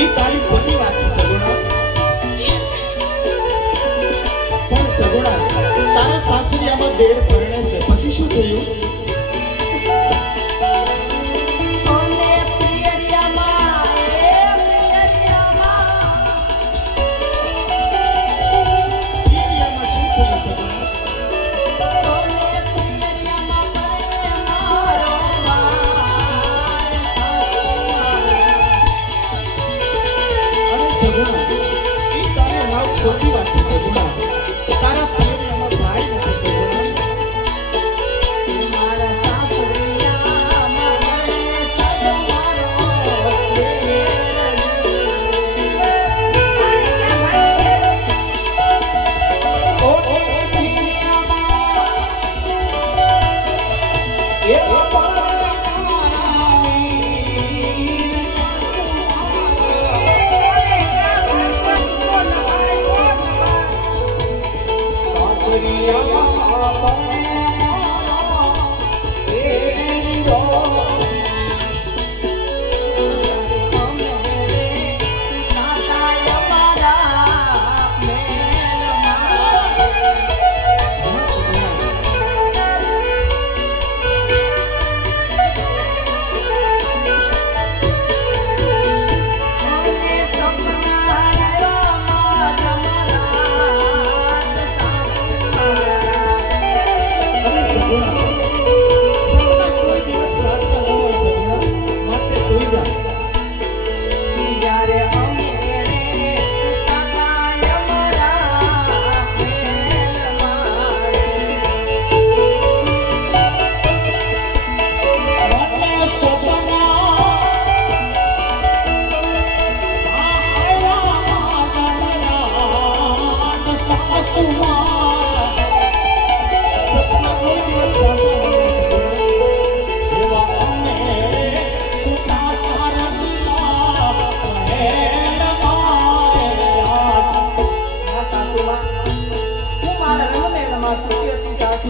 એ તારી ખોટી વાત છે સગુણા. પણ સગુણા તારા સાસરિયામાં દેડ પરણે છે પછી શું થયું? ખોટી વાત છે સગુણા. તારા પ્રેમમાં ભાઈ નથી સગુણા. મારા સાસરિયામાં મને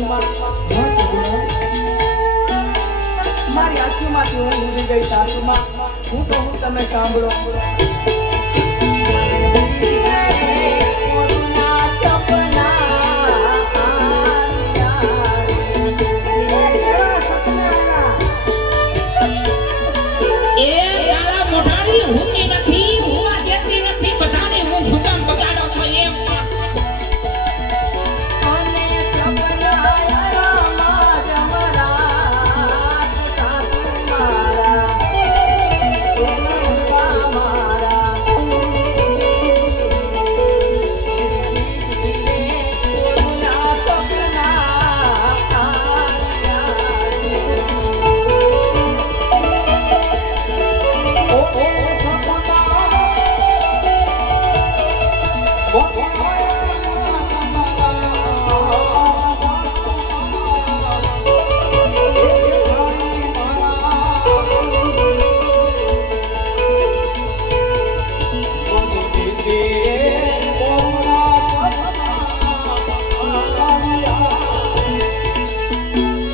તમારો મારી આંખીમાંથી હું ભૂલી ગઈ સાસુમાં. હું કહું તમે સાંભળો.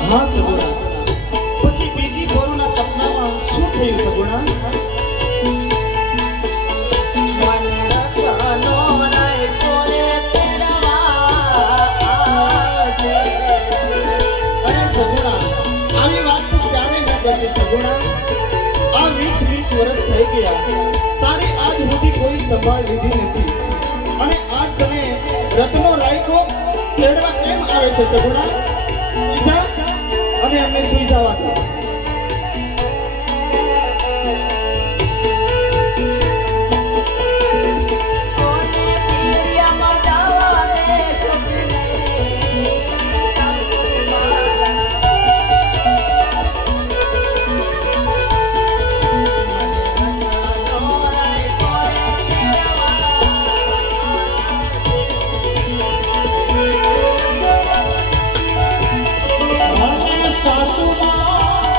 હા સગુણા, પછી બીજી બોરુના સપનામાં શું થયું સગુણા? અરે સગુણા, આવી વાત તો ક્યારે ન કરતી સગુણા. આ 20 વર્ષ થઈ ગયા, તારે આજ સુધી કોઈ સંભાળ લીધી નથી, અને આજ તને રત્નો રાયકો તેડવા કેમ આવે છે સગુણા? અને અમને સુઈ જવા દો. સાસુમાં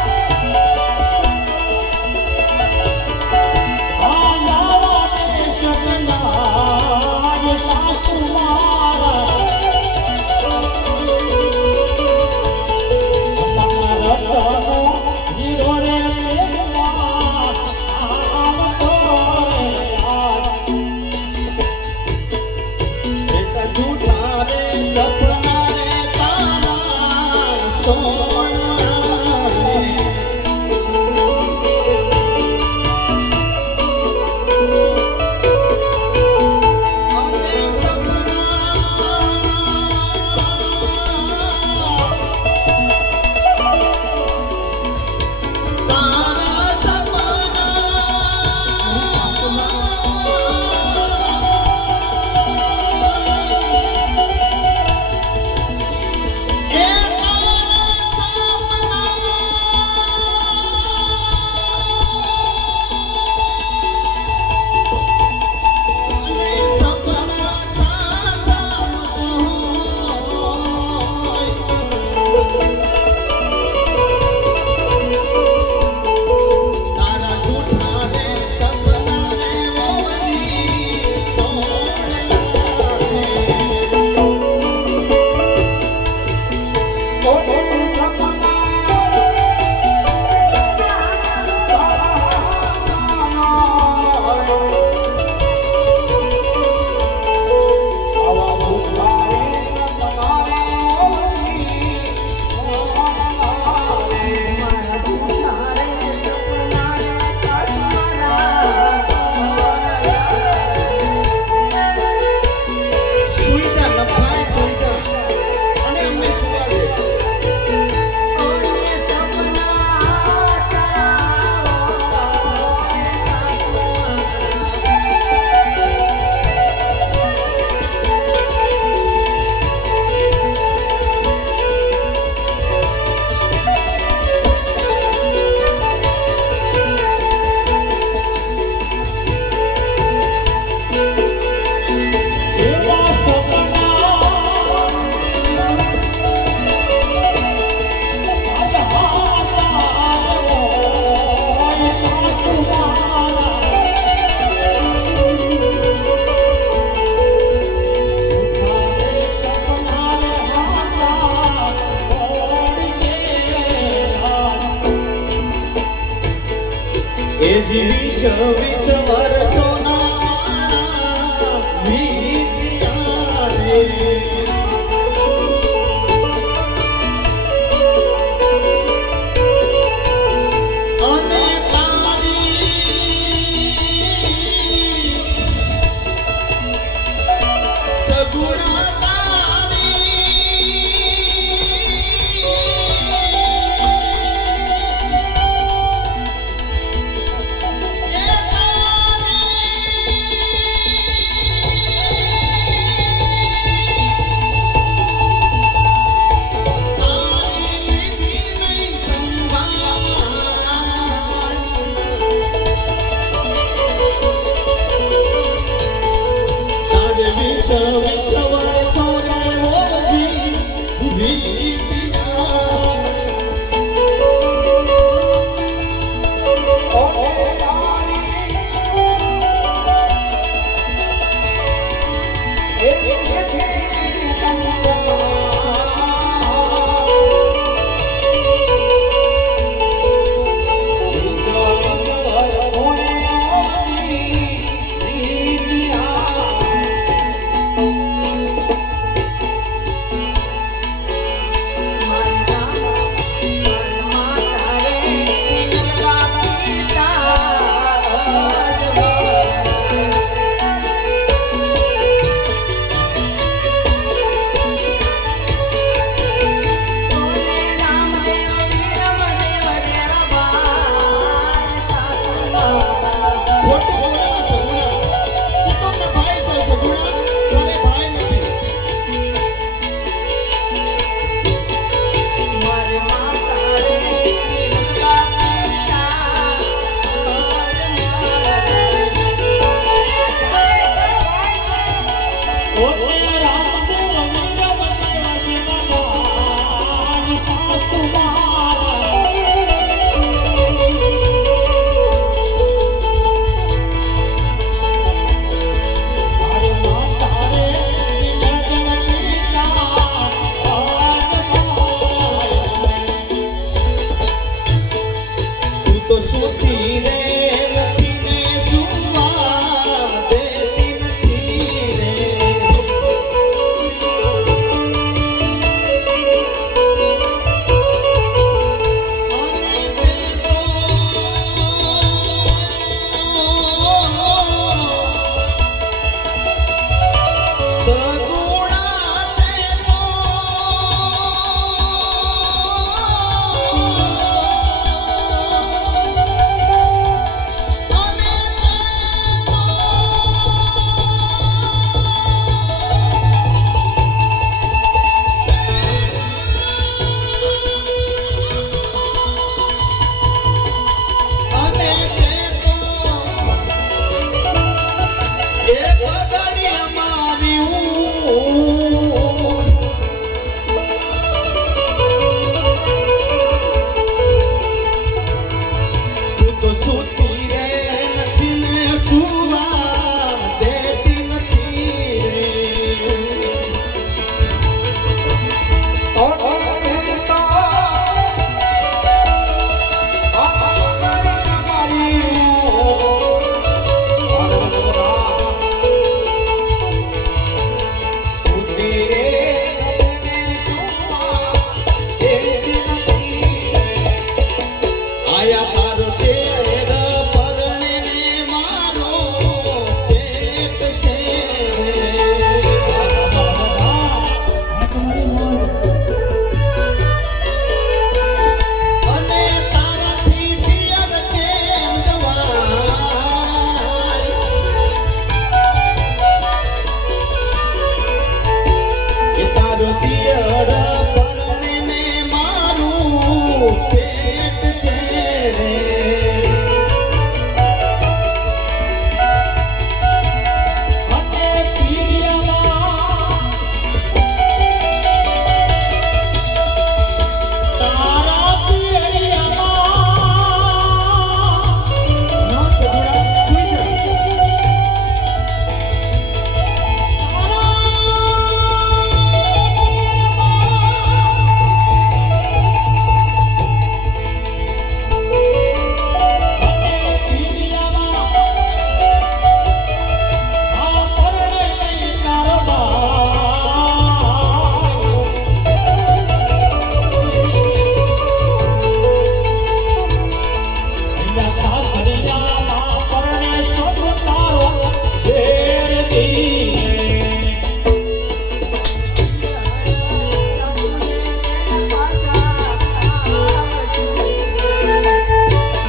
એ જીવી છવ્વીસ વર્ષોના વીત્યા રે. અને તારી સગુણા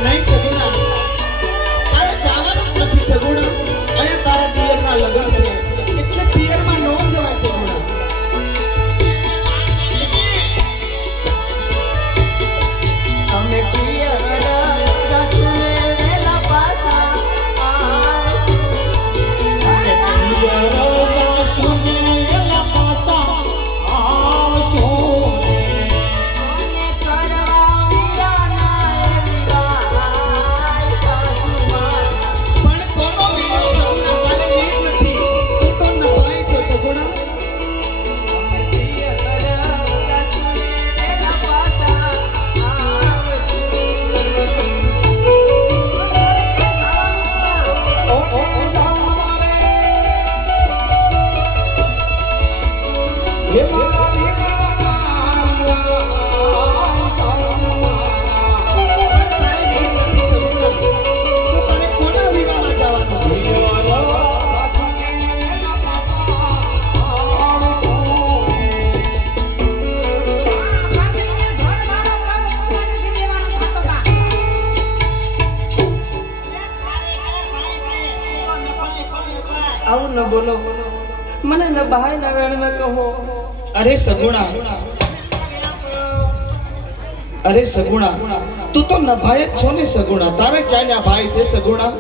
નહીં સગુણા, તારે જવાનું જ નથી સગુણા. અહીંયા તારા પિયરના લગ્ન છે એટલે પિયરમાં નો જવાય સગુણા. અમે પિયર રસને વેલા પાછા પણ કોનો વીર સગુણા? તારે વીર નથી, તું તો નભાઈ છો સગુણા. પણ તારે વીર નથી સગુણા. તો તારે કોના વિવાહમાં જવાનું છે? આવું ન બોલો, મને ન બહાય ન વેણ ન કહો. અરે સગુણા, અરે સગુણા, તું તો નભાઈ જ છો ને સગુણા. તારે ક્યાં ના ભાઈ છે સગુણા?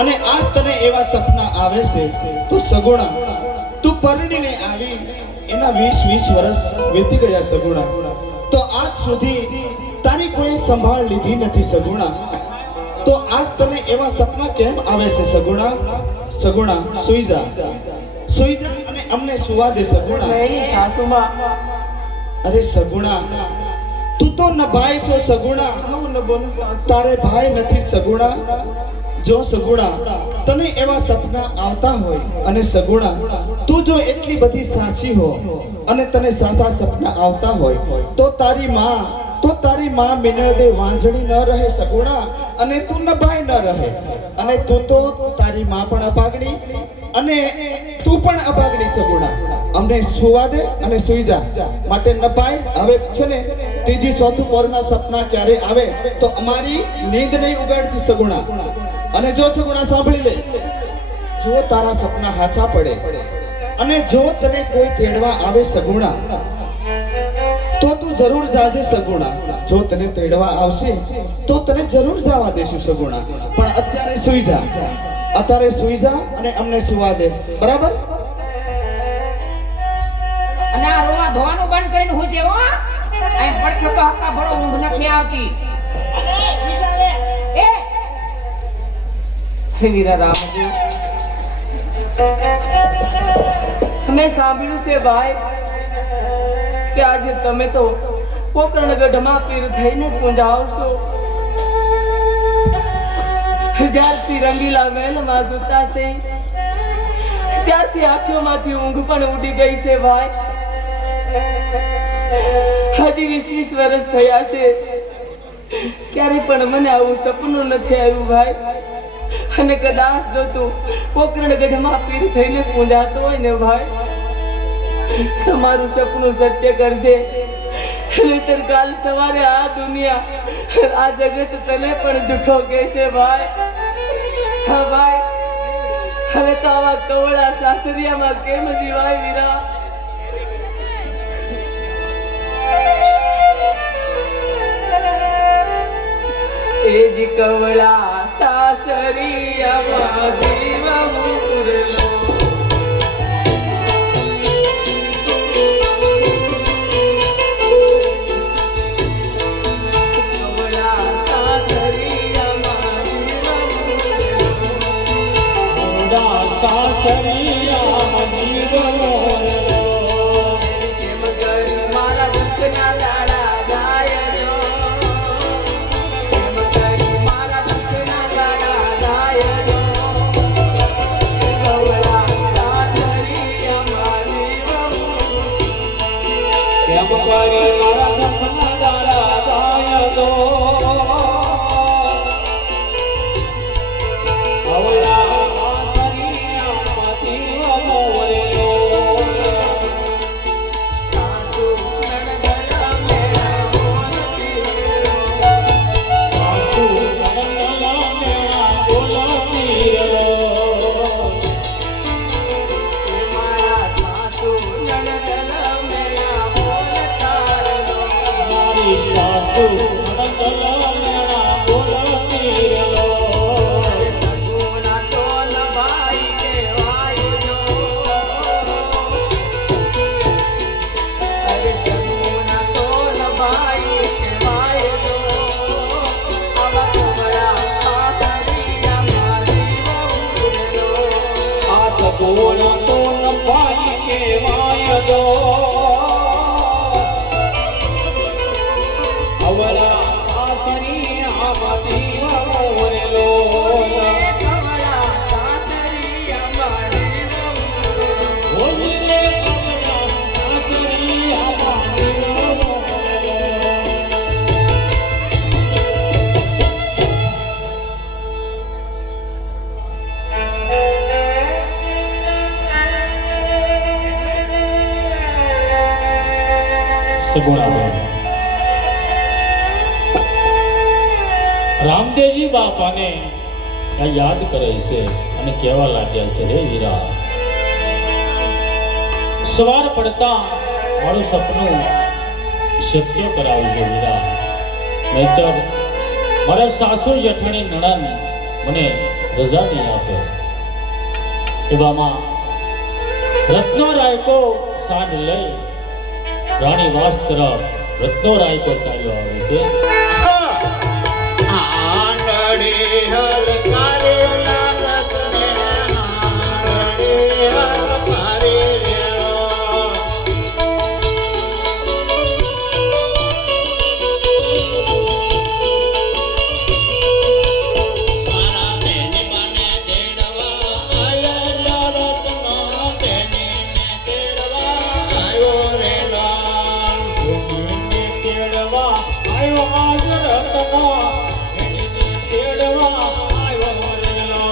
અને આજ તને એવા સપના આવે છે તો સગુણા, તું પરણીને આવી એના 20 વર્ષ વીતી ગયા સગુણા. તો આજ સુધી તારી કોઈ સંભાળ લીધી નથી સગુણા. તો આજ તને એવા સપના કેમ આવે છે સગુણા? સગુણા, સુઈ જા, સુઈ જા અને અમને સુવા દે સગુણા. નહીં સાસુમાં, અરે સગુણા, તું તો નભાઈ છો સગુણા. આવું ન બોલો સાસુ. તારે ભાઈ નથી સગુણા. જો સગુણા, તને એવા સપના આવતા હોય અને સગુણા, તું જો એટલી બધી સાચી હો અને તને સાચા સપના આવતા હોય તો તારી માં મિનળદે વાંજણી ન રહે સગુણા, અને તું નભાઈ ન રહે. અને તું તો તારી માં પણ અભાગણી અને તું પણ અભાગણી સગુણા. અમને સુવા દે અને સુઈ જા. માટે નભાઈ, હવે છે ને ત્રીજી ચોથું પોરના સપના ક્યારે આવે તો અમારી નીંદ નહીં ઉગાડતી સગુણા. અને જો સગુણા સાંભળી લે, જો તારા સપના હાચા પડે અને જો તને કોઈ તેડવા આવે સગુણા તો તું જરૂર જાજે સગુણા. જો તને તેડવા આવશે તો તને જરૂર જવા દેશું સગુણા. પણ અત્યારે સુઈ જા, અત્યારે સુઈ જા અને અમને સુવા દે, બરાબર? અને આ રોવા ધોવાનું બંધ કરીને હું જેવો અહીં પડખે તો હક્કા ભરો ઊંઘ નથી આવતી. એ હે વીરા રામજી, મેં સાંભળ્યું છે ભાઈ કે આજે તમે તો પોકરણગઢમાં પીર થઈને પૂંજાવશો. જ્યારથી રંગીલા મહેલમાં સૂતા છે ત્યારથી આંખોમાંથી ઊંઘ પણ ઉડી ગઈ છે ભાઈ. હજી 20 વર્ષ થયા છે, ક્યારે પણ મને આવું સપનું નથી આવ્યું ભાઈ. અને કદાચ જો તું પોકરણગઢમાં પીર થઈને પૂંજાતો હોય ને ભાઈ, તમારું સપનું સત્ય કરજે. નહીંતર કાલ સવારે આ દુનિયા, આ જગત તને પણ જૂઠો કહેશે ભાઈ. હા ભાઈ, હવે તો આવા કવળા સાસરિયામાં કેમ જીવાય વીરા? એ જ કવળા સાસરિયામાં જીવવું પૂરલો. અવળા સાસરી આમાંથી મોરેલો કમળા સાસરી અમારી હોલી રે અવળા સાસરી આમાંથી મોરેલો સગુણાબેન રામદેવજી બાપાને આ યાદ કરે છે અને કહેવા લાગ્યા છે હે વીરા સવાર પડતા મારું સપનું સત્ય કરાવજો વીરા નહીતર મારા સાસુ જેઠાણી નણંદ મને રજા નહીં આપે એવામાં રત્નો રાયકો સાંજ લઈ રાણી વાસ તરફ રત્નો રાયકો ચાલ્યો આવે છે આંગળી હલકારે લાલકને આંગળી હલકારે મારા બેની મને તેડવા આયા રત્નો બેનીને તેડવા આવ્યો રે લાલ ભૂમિને તેડવા આવ્યો આજ રત્નો એની તેડવા આવ્યો રેલો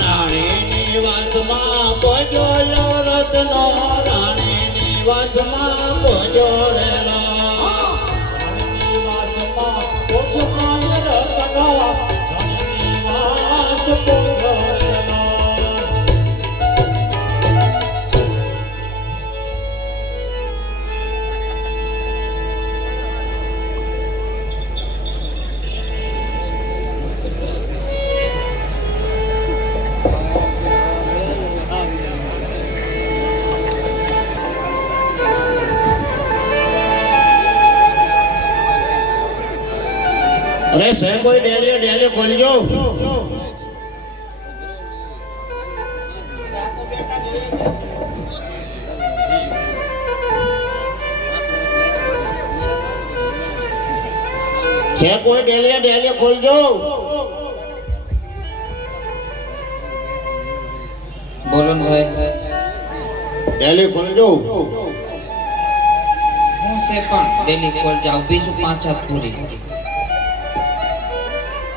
રાણીની વાસમાં પોજોલો રત્નો રાણીની વાસમાં પોજોરેલો રાણીની વાસમાં પોજો આજ રત્નો રાણીની વાસ પોજો રેલો અરે સે કોઈ ડેલી ખોલજો સે કોઈ ડેલી ખોલજો બોલો ને ભાઈ ડેલી ખોલજો હું છે પણ ડેલી કોલ જાઉં બીજું 5 હાથ પૂરી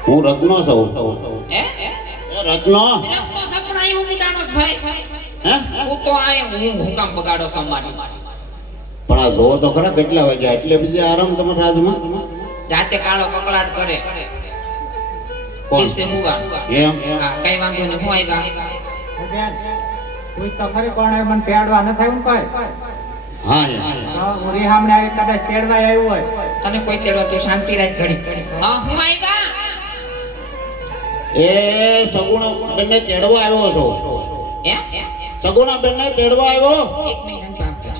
હું રત્નો છું હે એ રત્નો રત્નો સપના એવું ઉડાણોસ ભાઈ હે હું તો આયો હું હુકામ બગાડો સમાડી પણ આ જોવો તો ખરા કેટલા વાગ્યા એટલે બીજા આરામ તમારા રાજમાં રાતે કાળો કકળાટ કરે કોણ? દિવસે મુવા એમ હા કઈ વાંધો નહીં હું આવ્યા કોઈ તો ખરી કોણ મને તેડવા ન થયું કોઈ હા એમ. હું રીહામણે આવી કદાચ તેડવા આવ્યું હોય અને કોઈ તેડવા તો શાંતિ રાખ ઘડી હા હું આવ્યા એ સગુણા બેનને તેડવા આવ્યો છો હે સગુણા બેનને તેડવા આવ્યો એક મિનિટ કામ કર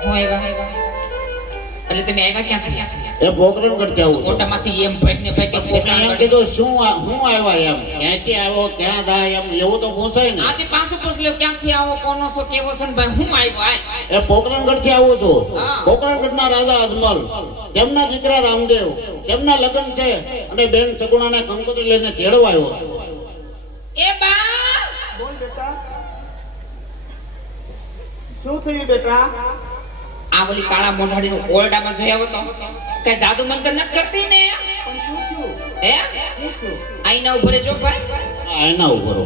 હું આવ્યા એટલે તમે આવ્યા ક્યાંથી એ પોકરણ કરતા આવું છું. મોટામાંથી એમ ભાઈને ભાઈ કે એટલે એમ પોકરણ કીધું શું હું આવ્યા એમ ક્યાંથી આવ્યો ક્યાં થાય એમ એવું તો પૂછાય ને આજે પાછું પૂછ લ્યો ક્યાંથી આવો કોનો છો કેવો છો ને ભાઈ હું આવ્યો આય એ પોકરણગઢ થી આવું છું હા. પોકરણગઢના રાજા અજમલ તેમના દીકરા રામદેવ તેમના લગ્ન છે અને બેન સગુણાને કંકોત્રી લઈને તેડવા આવ્યો એ બા બોલ બેટા શું થયું બેટા આ ઓલી કાળા મોઢાડીનો ઓરડામાં જઈ આવો તો કઈ જાદુ મંતર ન કરતી ને પણ શું થયું હે આઈના ઉપર જો ભાઈ એના ઉપર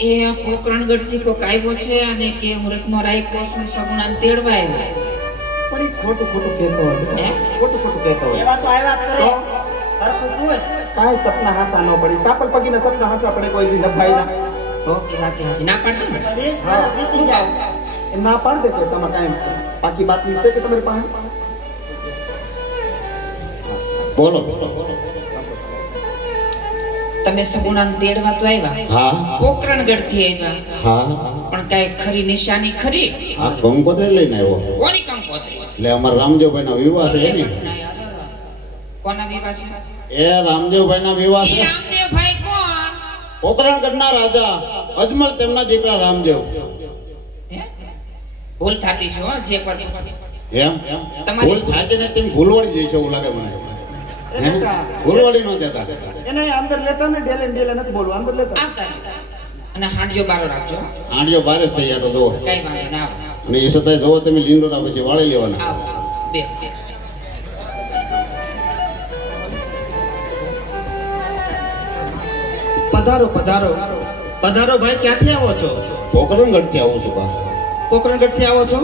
એ પોકરણગઢ થી કોક આવ્યો છે અને કે મુરતનો રાઈ કોસનો સગુણાને તેડવા આવ્યો પણ ઈ ખોટું કહેતો હોય હે ખોટું કહેતો હોય એવા તો આવ્યા કરે કાંઈ સપના હાસા ન પડી સાપર પગીના સપના હાસા પડે કોઈ દી લભાઈ ના તો એ વાત હજી ના પાડતો ને હા હું કહું એ ના પાડ દે કે તમારે ટાઈમ છે બાકી બાતમી છે કે તમારી પાસે બોલો તમે સગુણાને તેડવા તો આવ્યા હા પોકરણગઢ થી આવ્યા હા પણ કઈ ખરી નિશાની ખરી આ કંકોત્રી લઈને આવ્યો કોની કંકોત્રી એટલે અમારા રામદેવભાઈનો વિવાહ છે એની કોના વિવાહ છે એ રામદેવભાઈના વિવાહ ઈ છે રામદેવભાઈ કોણ પોકરણગઢના રાજા અજમલ તેમના દીકરા રામદેવ. હે? ભૂલ થતી છે હો જે કર એમ ભૂલ થાય છે ને તેમ ભૂલવાડી જાય છે એવું લાગે મને. હે? ભૂલવાડી ન દેતા. એને અંદર લેતા ને ડેલે નથી બોલવું, અંદર લેતા. આવતા નહીં. અને હાંડિયો બારો રાખજો આંડિયો બારે જ થઈ યાર તો જુઓ. કઈ વાંધો ના આવે. અને એ છતાંય જોવો તમે લીંડોડા પછી વાળી લેવાના. આવો આવો. બે બે પધારો પધારો પધારો ભાઈ, ક્યાંથી આવો છો? પોકરણગઢથી આવું છું બા. પોકરણગઢ થી આવો છો?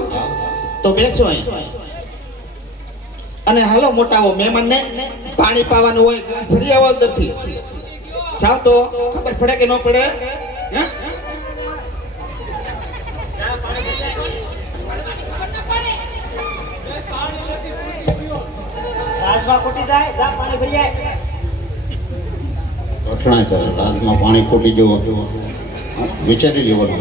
તો બેસો અહીં. અને હાલો મોટાઓ મહેમાનને પાણી પાવાનું હોય, ગ્લાસ ભરી આવો અંદરથી. જાઓ તો ખબર પડે કે ન પડે. હે? રાજમાં ખોટી જાય, જા પાણી ભરી જાય. ઘટના છે રાજમાં પાણી ખૂટી જવું વિચારી લેવાનું.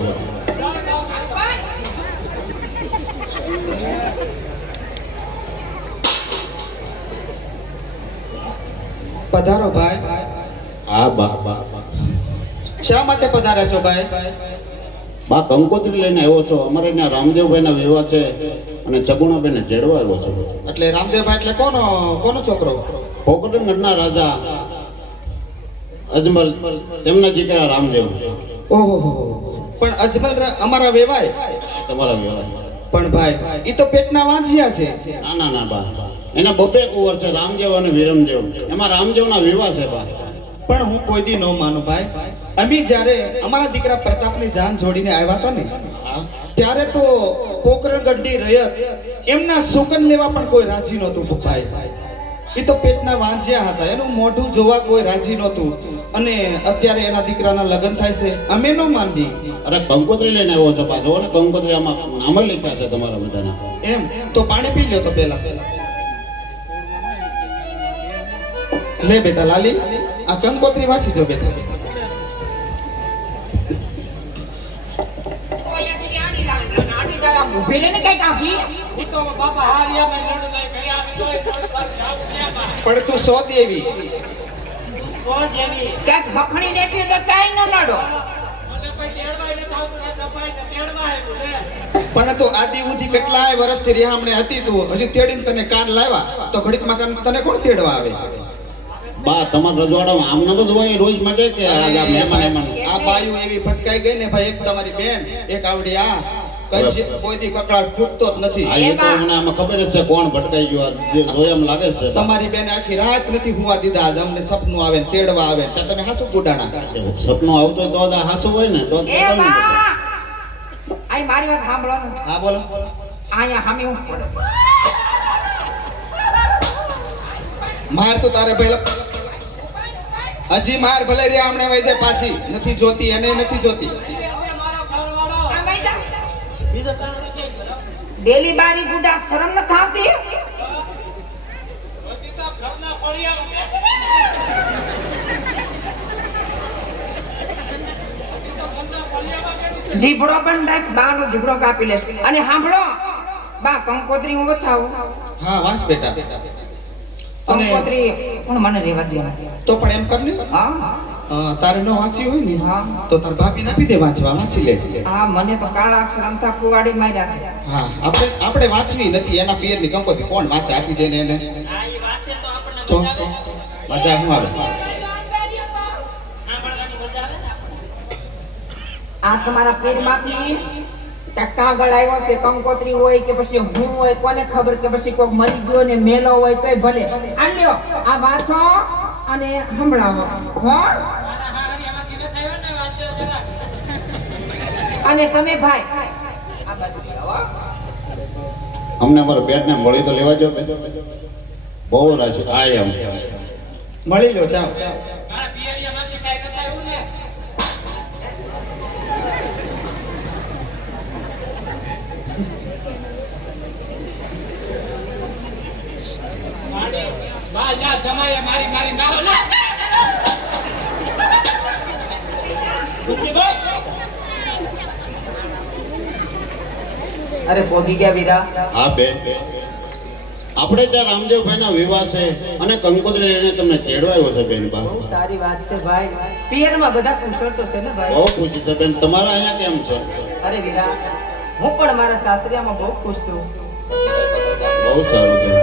પધારો ભાઈ. હા બા બા બા. શા માટે પધાર્યા છો ભાઈ? બા કંકોત્રી લઈને આવ્યો છો. અમારે ત્યાં રામદેવભાઈના વિવાહ છે અને ચગુણાભાઈને જેડવા આવ્યો છો. એટલે રામદેવભાઈ એટલે કોનો છોકરો? પોકરણગઢના રાજા અજમલ તેમના દીકરા રામદેવ. ઓહો, પણ અજમલ અમારા વેવાય. તમારા વિવાહ. પણ ભાઈ ઈ તો પેટના વાંજિયા છે. ના ના ના બા, એના બબ્બે કુંવર છે, રામદેવ અને વિરમદેવ. એમાં રામદેવના વિવાહ છે બા. પણ હું કોઈ દી ન માનું ભાઈ. અમે જ્યારે અમારા દીકરા પ્રતાપની જાન જોડીને આવ્યા હતા ને, હા ત્યારે તો પોકરણગઢની રયત એમના સુકન લેવા પણ કોઈ રાજી નહોતું ભાઈ. એ તો પેટના વાંજિયા હતા, એનું મોઢું જોવા કોઈ રાજી નહોતું. અને અત્યારે એના દીકરાના લગ્ન થાય છે, અમે ન માની. અરે કંકોત્રી લઈને આવ્યો છો પાછો ને. કંકોત્રી આમાં નામ જ લખ્યા છે તમારા બધાના. એમ તો પાણી પી લ્યો તો પેલા. લે બેટા લાલી, આ કંકોત્રી વાંચી જો બેટા. ઉભી રહીને કઈ કાઢી પણ તું સો દેવી. ક્યાંક ભખણી લેતી તો કાંઈ ન નડો. પણ તું આદિ ઉધી કેટલાય વર્ષથી રિહામણે હતી, તું હજી તેડીને તને કાન લાવ્યા તો ઘડીકમાં કાન તને કોણ તેડવા આવે? બા તમારા રજવાડામાં આમ ન જ હોય રોજ માટે કે આ મહેમાન એમાં. આ બાયું એવી ભટકાઈ ગઈ ને ભાઈ. એક તમારી બેન, એક આવડી આ કઈ કોઈ દી કકડાટ ફૂટતો જ નથી. આ એ તો મને આમાં ખબર જ છે કોણ ભટકાઈ ગયું. આ જે જોઈ એમ લાગે છે બા. તમારી બેન આખી રાત નથી હુવા દીધા. આજ અમને સપનું આવે ને તેડવા આવે ત્યાં તમે હાસુ ગુડાણા. સપનું આવતું હોય તો આ હાસું હોય ને તો જ એ બતાવું ને. બા આઈ મારી વાત સાંભળો ને. હા બોલો. અહીંયા હામે હું માર તો તારે પહેલા હજી માર ભલે રે આમણે વઈ જાય પાછી. નથી જોતી, એને નથી જોતી. ડેલી બારી ગુડા શરમ ન થાતી. જીભડો પણ રાખ, બાનો જીભડો કાપી લે. અને સાંભળો બા, કંકોત્રી હું વસાવું. હા વાંચ બેટા. અને કંકોત્રી પણ મને રેવા દે. તો પણ એમ કર ને, હા તારે ન વાંચી હોય ને હા તો તાર ભાભીને આપી દે વાંચવા. વાંચી લે. હા, મને તો કાળા અક્ષર અમથા કુવાડી માર્યા. હા, આપણે વાંચવી નથી. એના પિયરની કંકોત્રી કોણ વાંચે? આપી દે ને એને. તો મજા શું આવે? આ તમારા પેરમાંથી કાગળ આવ્યો છે, કંકોત્રી હોય કે પછી હું હોય, કોને ખબર, કે પછી કોઈ મરી ગયો ને મેલો હોય તોય ભલે. આ લ્યો, આ વાંચો અને સંભળાવો હો. અને તમે ભાઈ આ બાજુ આવો. અમને અમારા પેટને મળી તો લેવા જો. બહુ રાશિ આ એમ મળી લો. જાઓ. અરે પોગી ગયા વીરા. હા બે આપણે ત્યાં રામદેવભાઈના વિવાહ છે અને કંકોત્રી લઈને તમને તેડવાયો છે બેન બા. બહુ સારી વાત છે ભાઈ. પિયરમાં બધા કુશળ તો છે ને ભાઈ. બહુ ખુશી છે બેન. તમારા અહીંયા કેમ છે? અરે વીરા, હું પણ મારા સાસરિયામાં બહુ ખુશ છું. બહુ સારું બેન.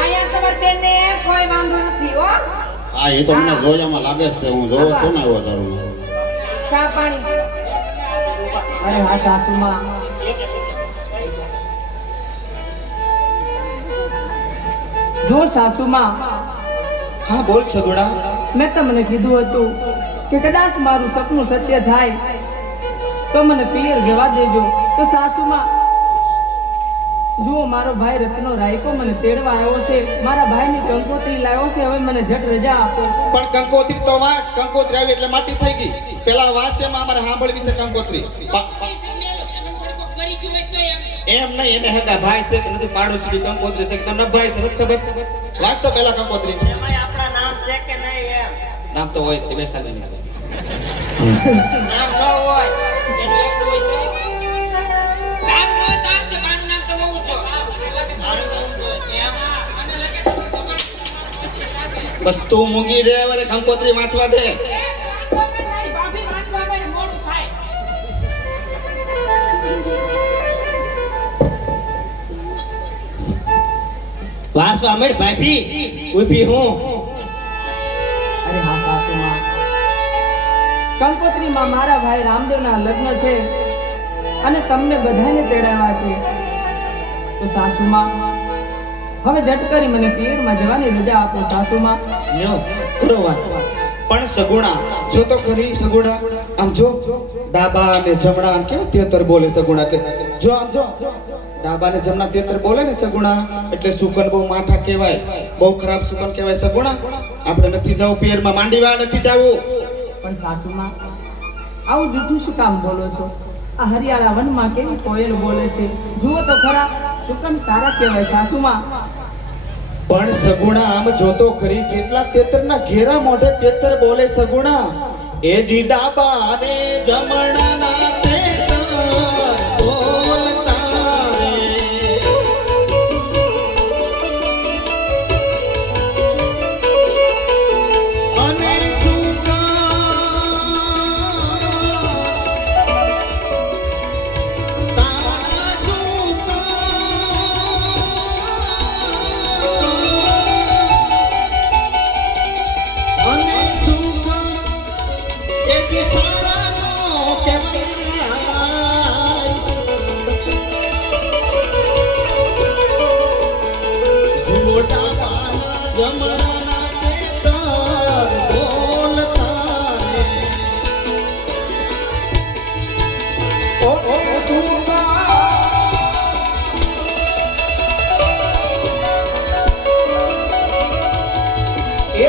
અહીંયા તમારે બેનને કોઈ વાંધો નથી હો. હા, એ તો મને જોયામાં લાગે જ છે. હું જોઉં છું ને એવો તારું. ચા પાણી અરે હા સાસુમાં, જો સાસુમાં, હા બોલ સગુણા. મેં તમને કીધું હતું કે કદાચ મારું સપનું સત્ય થાય તો મને પિયર જવા દેજો. તો સાસુમાં, જુઓ મારો ભાઈ રત્નો રાયકો મને તેડવા આવ્યો છે, મારા ભાઈની કંકોત્રી લાવ્યો છે. હવે મને ઝટ રજા આપો. પણ કંકોત્રી તો વાસ, કંકોત્રી આવી એટલે માટી થઈ ગઈ. પેલા વાસ્યમાં અમારે સાંભળવી છે કંકોત્રી. એમ નહીં, એને હગા ભાઈ છે કે નથી, પાડોશી કંકોત્રી છે કે તમને ભાઈ છે નથી ખબર. વાસ તો પેલા કંકોત્રી. એમાંય આપણા નામ છે કે નહીં એમ? નામ તો હોય તે બેસાડી નહીં. નામ ન હોય એનું એકલું હોય તો તારું નામ તાર છે, મારું નામ તો બહુ જો. મારું નામ તો એમ. બસ તું મૂંગી રે, હવે કંકોત્રી વાંચવા દે. ભાભી વાંચવા માટે મોડું થાય. વાસવા મળ ભાભી, ઊભી હું. અરે હા સાસુમાં, કંકોત્રીમાં મારા ભાઈ રામદેવના લગ્ન છે અને તમને બધાને તેડાવ્યા છે. તો સાસુમાં, હવે ઝટ કરી મને પિયરમાં જવાની રજા આપો. સાસુમાં, લ્યો કરો વાત. પણ સગુણા જો તો ખરી સગુણા. આમ જો ડાબા અને જમણા આમ કેવું તેતર બોલે સગુણા. તે જો આમ જો ડાબા ને જમણા તેતર બોલે ને સગુણા, એટલે સુકન બહુ માઠા કહેવાય, બહુ ખરાબ સુકન કહેવાય સગુણા. આપણે નથી જવું પિયરમાં, માંડીવા નથી જવું. પણ સાસુમાં, આવું જૂઠું શું કામ બોલો છો? આ હરિયાળા વનમાં કેવી કોયલ બોલે છે. જુઓ તો ખરા, સુકન સારા કહેવાય. સાસુમાં, પણ સગુણા આમ જોતો ખરી કેટલા તેતરના ઘેરા મોઢે તેતર બોલે સગુણા. એ જી ડાબા ને જમણા ના તેતર બોલતા રે. અને તારા અને સુખ એક સારાનો કહેવાય. જુઓ ડાબાના જમણાના તેતર બોલતા રે. ઓ સુખા એ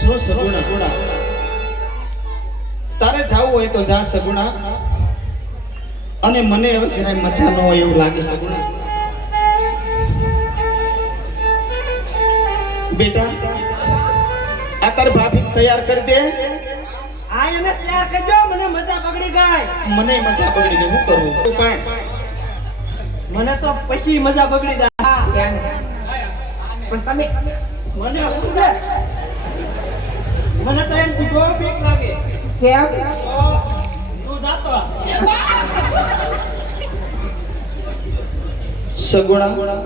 જો સગુણા તારે જાવું હોય તો જા સગુણા અને મને હવે જરાય મજા ન હોય એવું લાગે સગુણા બેટા આ તાર ભાભી તૈયાર કરી દે આ એને તૈયાર કરજો મને મજા બગડી ગઈ મને મજા બગડી ગઈ હું કરું પણ મને તો પછી મજા બગડી ગઈ પણ તમે મને ઉઠે મને તો એમ બહુ બીક લાગે કેમ તું જાતો સગુણા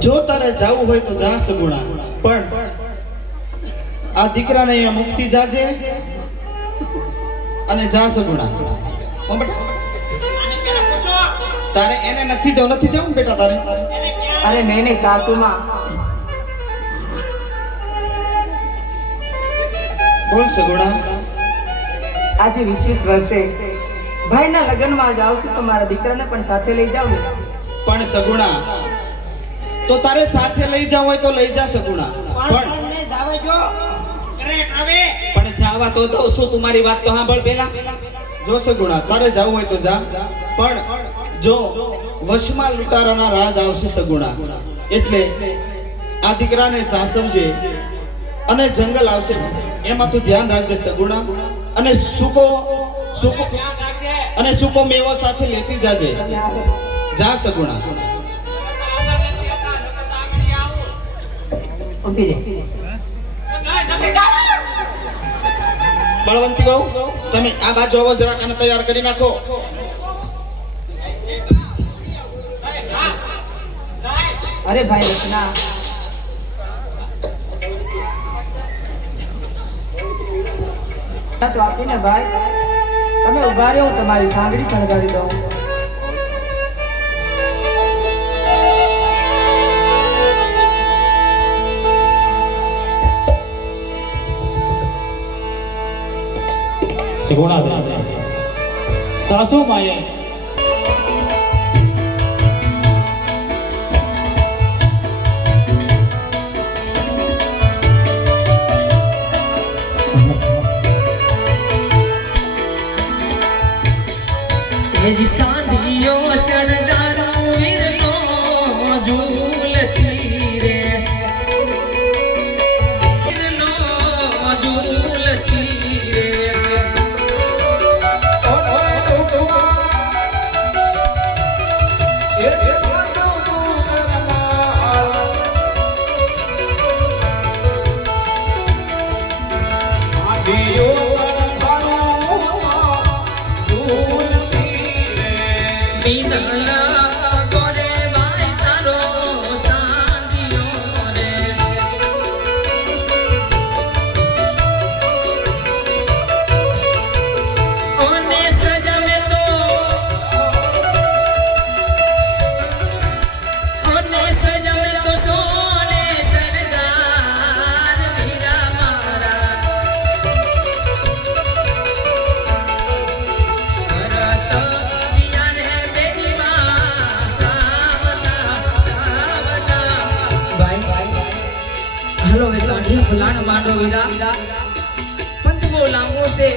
જો તારે જાવું હોય તો જા સગુણા પણ આ દીકરાને અહીંયા મુક્તિ જાજે અને જા સગુણા હો બેટા તારે એને નથી જવું બેટા તારે અરે નહીં સાસુમાં બોલ સગુણા આજે 20 વર્ષે ભાઈના લગ્નમાં જાઉં છું તો મારા દીકરાને પણ સાથે લઈ જાવ ને પણ સગુણા તો તારે સાથે લઈ જાવ હોય તો લઈ જા સગુણા પણ પણ જાવા તો દઉં છું તમારી વાત તો સાંભળ પેલા જો સગુણા તારે જાવું હોય તો જા પણ જો વશમાં લૂંટારાના રાજ આવશે સગુણા એટલે આ દીકરાને સાસવજે અને જંગલ આવશે એમાં તું ધ્યાન રાખજે સગુણા અને સુકો મેવો સાથે લેતી જાજે જા સગુણા બળવંતી બહુ તમે આ બાજુ આવો જરાક આને તૈયાર કરી નાખો અરે ભાઈ રચના તો આપીને ભાઈ તમે ઉભા રહ્યો હું તમારી સાંગડી શણગારી દઉં સગુણા સાસુ માએ સાંધિયો શણગારો વીરનો ઝૂલતી રે વીરનો ઝૂલતી રે દિયો શણગારો ઝૂલતી રે હાલો હવે સાંઢિયા ફલાણ માંડો વીરા પંથ બહુ લાંબો છે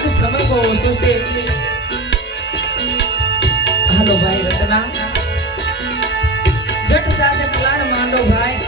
અને સમય બહુ ઓછો છે હાલો ભાઈ રતના જટ સાથે ફલાણ માંડો ભાઈ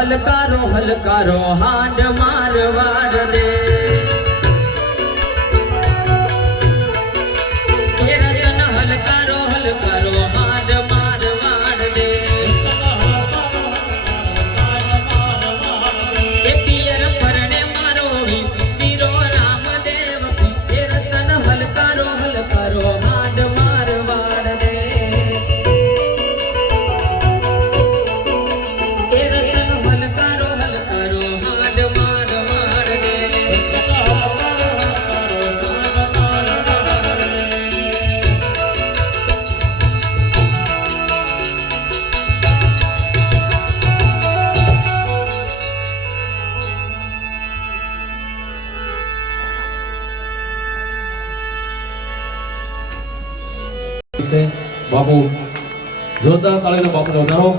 હલકારો હલકારો હાંડ મારવાડ દે એ રતન હલકારો હલકારો હાંડ મારવાડ દે એ પિયર પરણે મારો વીરો રામદેવ એ રતન હલકારો હલકારો હાંડ મારવાડ દે બાપુ જોરદાર તાળીનો બાપુને વધારો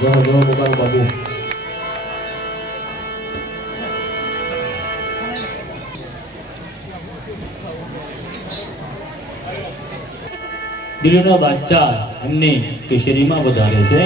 જોર જોર પોતાનો બાપુ દિલ્હીનો બાદશાહ એમને કેસરીમાં વધારે છે.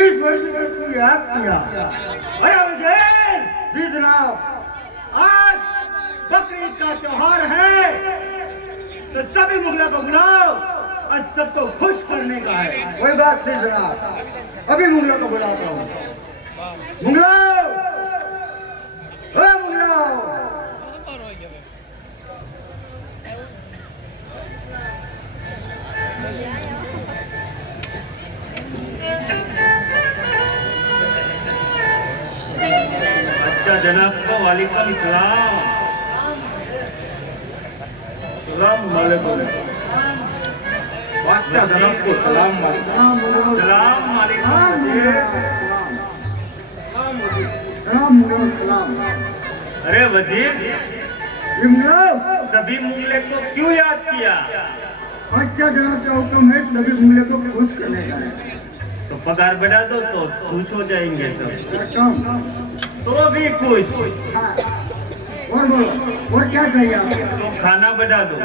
इस मस्जिद को याद किया। अरे हुसैन, जी जनाब, आज बकरीद का त्योहार है तो सभी मुगलों को बुलाओ और सबको खुश करने का है। कोई बात नहीं जनाब, अभी मुगलों को बुलाता हूँ। मुगलों, ओ मुगलों, अच्छा जनाब को वालेकुम सलाम। सलाम वालेकुम। अच्छा जनाब को सलाम वालेकुम। सलाम वालेकुम। अरे वजीर, सभी मुगले को क्यों याद किया? अच्छा जनाब का हुक्म है, सभी मुगले को खुश करने का है। तो पगार बढ़ा दो तो खुश हो जाएंगे सब। तो भी खुश। और बोलो, और क्या चाहिए आपको? तो खाना बना दो,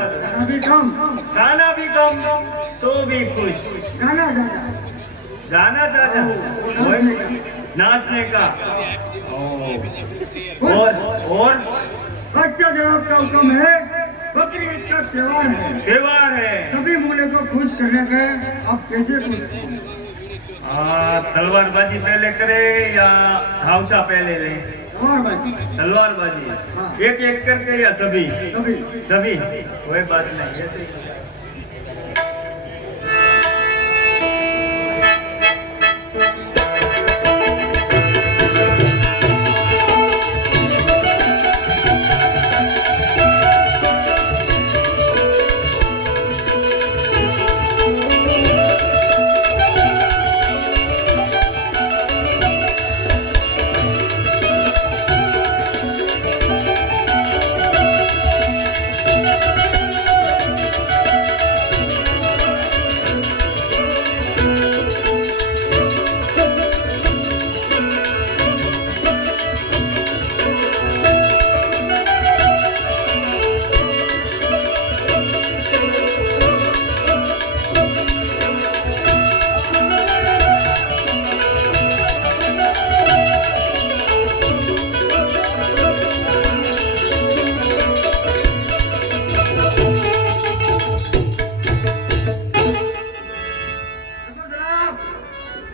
अभी कम, खाना भी कम तो भी खुश, गाना ज्यादा, गाना ज्यादा, नाचने का। नाचने का। और अच्छा जवाब का हुक्म है, बकरी ईद का त्योहार है, त्योहार है। सभी मूल्य को खुश करने का है। आप कैसे खुश करें? तलवारबाजी पहले करे या हाउसा पहले ले? और भाई तलवारबाजी एक एक करके या सभी? कभी सभी, कोई बात नहीं है।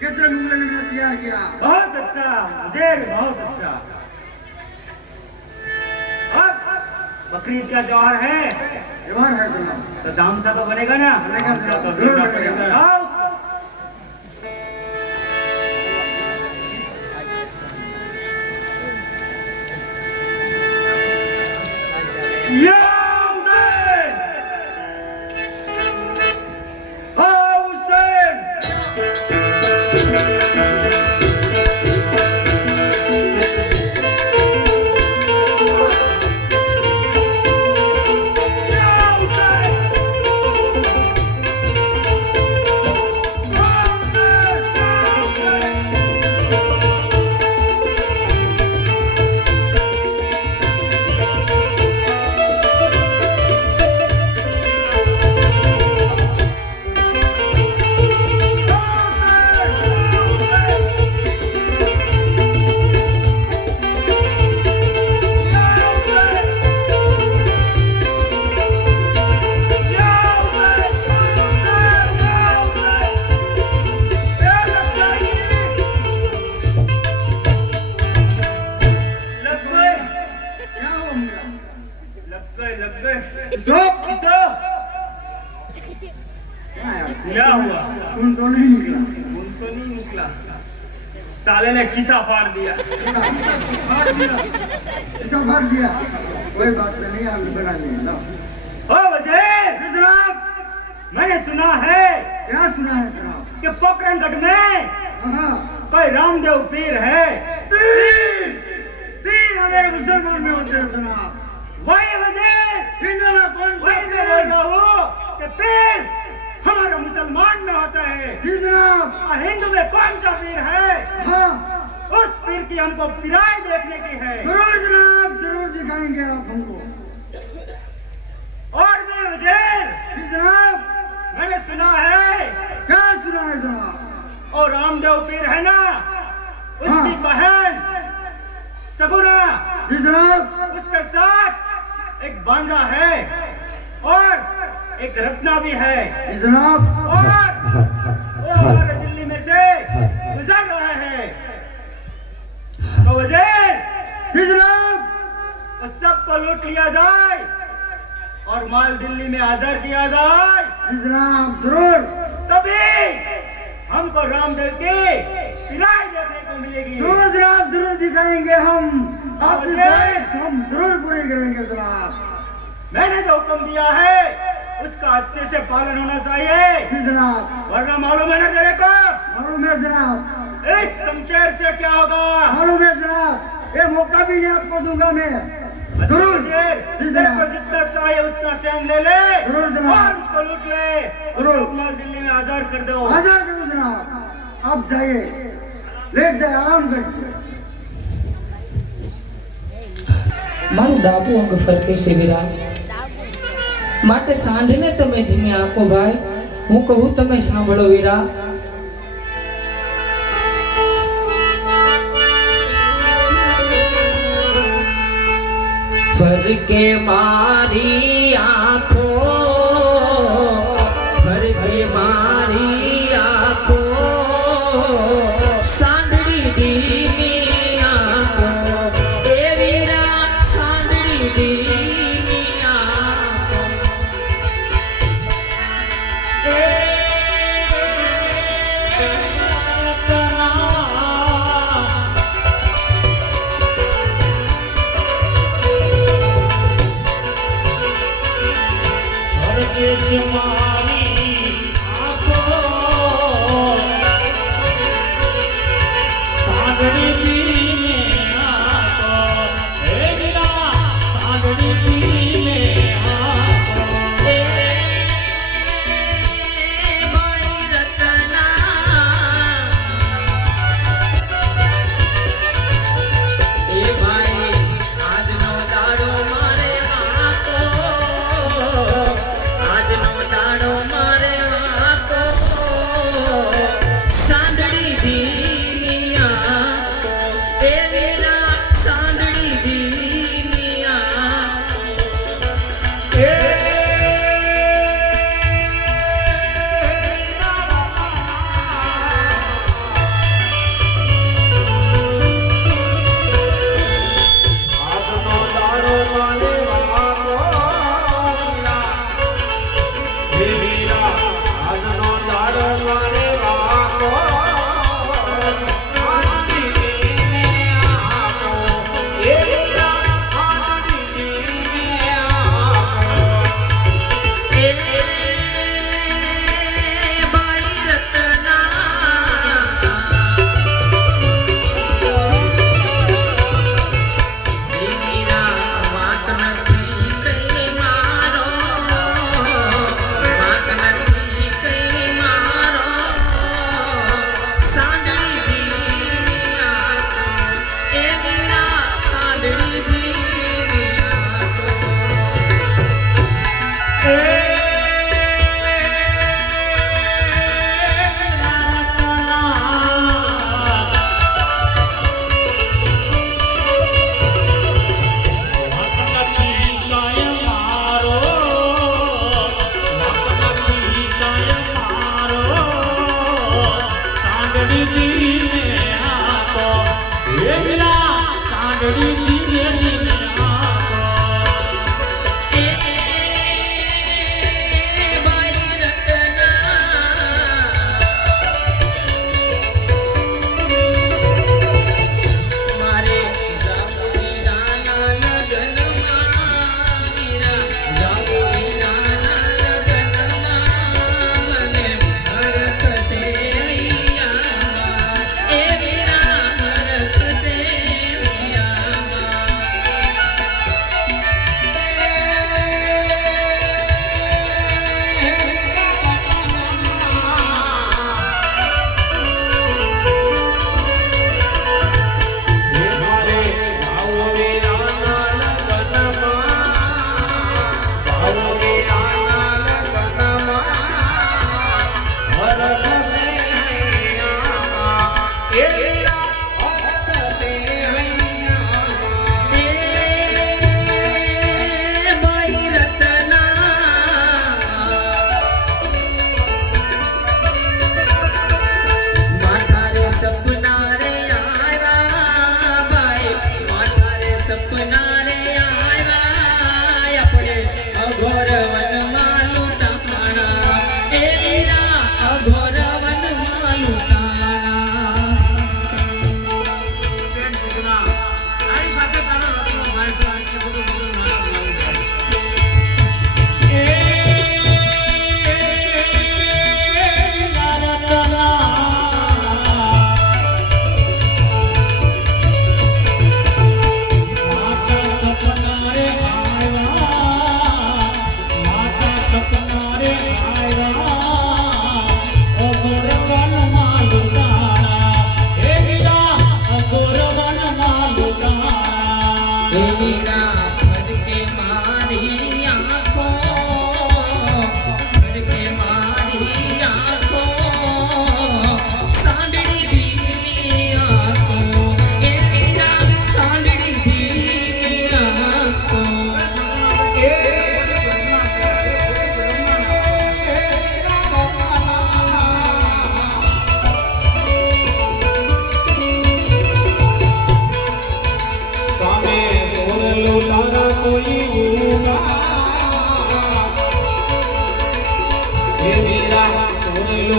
कैसे मूल्य ने तैयार किया? बहुत अच्छा, मुझे बहुत अच्छा। अब बकरीद का त्योहार है, त्योहार है जनाब, तो दाम सा तो बनेगा ना? बनेगा जनाब, तो जरूर देना बनेगा। पड़ेगा। आओ। या हुसैन! हाँ हुसैन! क्या हुआ मेरा? लग गए। स्टॉप! क्या हुआ? खून तो नहीं निकला। खून तो नहीं निकला, साले ने खिसा फाड़ दिया। फाड़ दिया, ऐसा फाड़ दिया। कोई बात नहीं, हम बना लेंगे। लो। ओ वजीर! जनाब, मैंने सुना है क्या सुना है जनाब? कि पोखरणगढ़ में हाँ, कोई रामदेव पीर है। पीर हमारे मुसलमान में होते हैं जनाब। वही वजीर, हिंदू में कौन सा वही मैं बोल रहा हूँ कि पीर हमारा मुसलमान में होता है। जी जनाब। और हिंदू में कौन सा पीर है? हाँ, उस पीर की हमको पिराई देखने की है। जरूर जनाब, जरूर दिखाएंगे आप हमको। और भी वजीर, जी जनाब, मैंने सुना है क्या सुना है जनाब? और रामदेव पीर है ना, उसकी हाँ। बहन सगुना, जी जनाब, उसके साथ एक बांजा है और एक रत्ना भी है। जी जनाब, और वो हमारे दिल्ली में से गुजर रहे हैं। तो वजीर, जी जनाब, उस सबको लूट लिया जाए और माल दिल्ली में हाजिर किया जाए, जी जनाब, जरूर तभी हमको रामदेव की पिराई देखने को मिलेगी। जरूर जनाब, जरूर दिखाएंगे हम आपकी ख्वाहिश हम जरूर पूरी करेंगे जनाब। मैंने जो हुक्म दिया है उसका अच्छे से पालन होना चाहिए, जी जनाब, वरना मालूम है ना तेरे को मालूम है जनाब, इस शमशेर से क्या होगा। मालूम है जनाब, ये मौका भी नहीं आपको दूंगा मैं। जरूर, जी तेरे को जनाब, जितना चाहिए उतना चैन ले ले जरूर जनाब। और उसको लूट ले, जरूर। उसको माल दिल्ली में आजाद कर दो। आजाद करो जनाब, आप जाइए, लेट जाए, आराम करिए। મારું ડાબુ અંગ ફરકે છે વીરા, માટે સાંઢને તમે ધીમે આંકો ભાઈ, હું કહું તમે સાંભળો વીરા. ફરકે મારી આંખો, ફરકે મારી આંખો, સાંદડી દીની આંખો, એ વીરા સાંદડી દીની આંખો.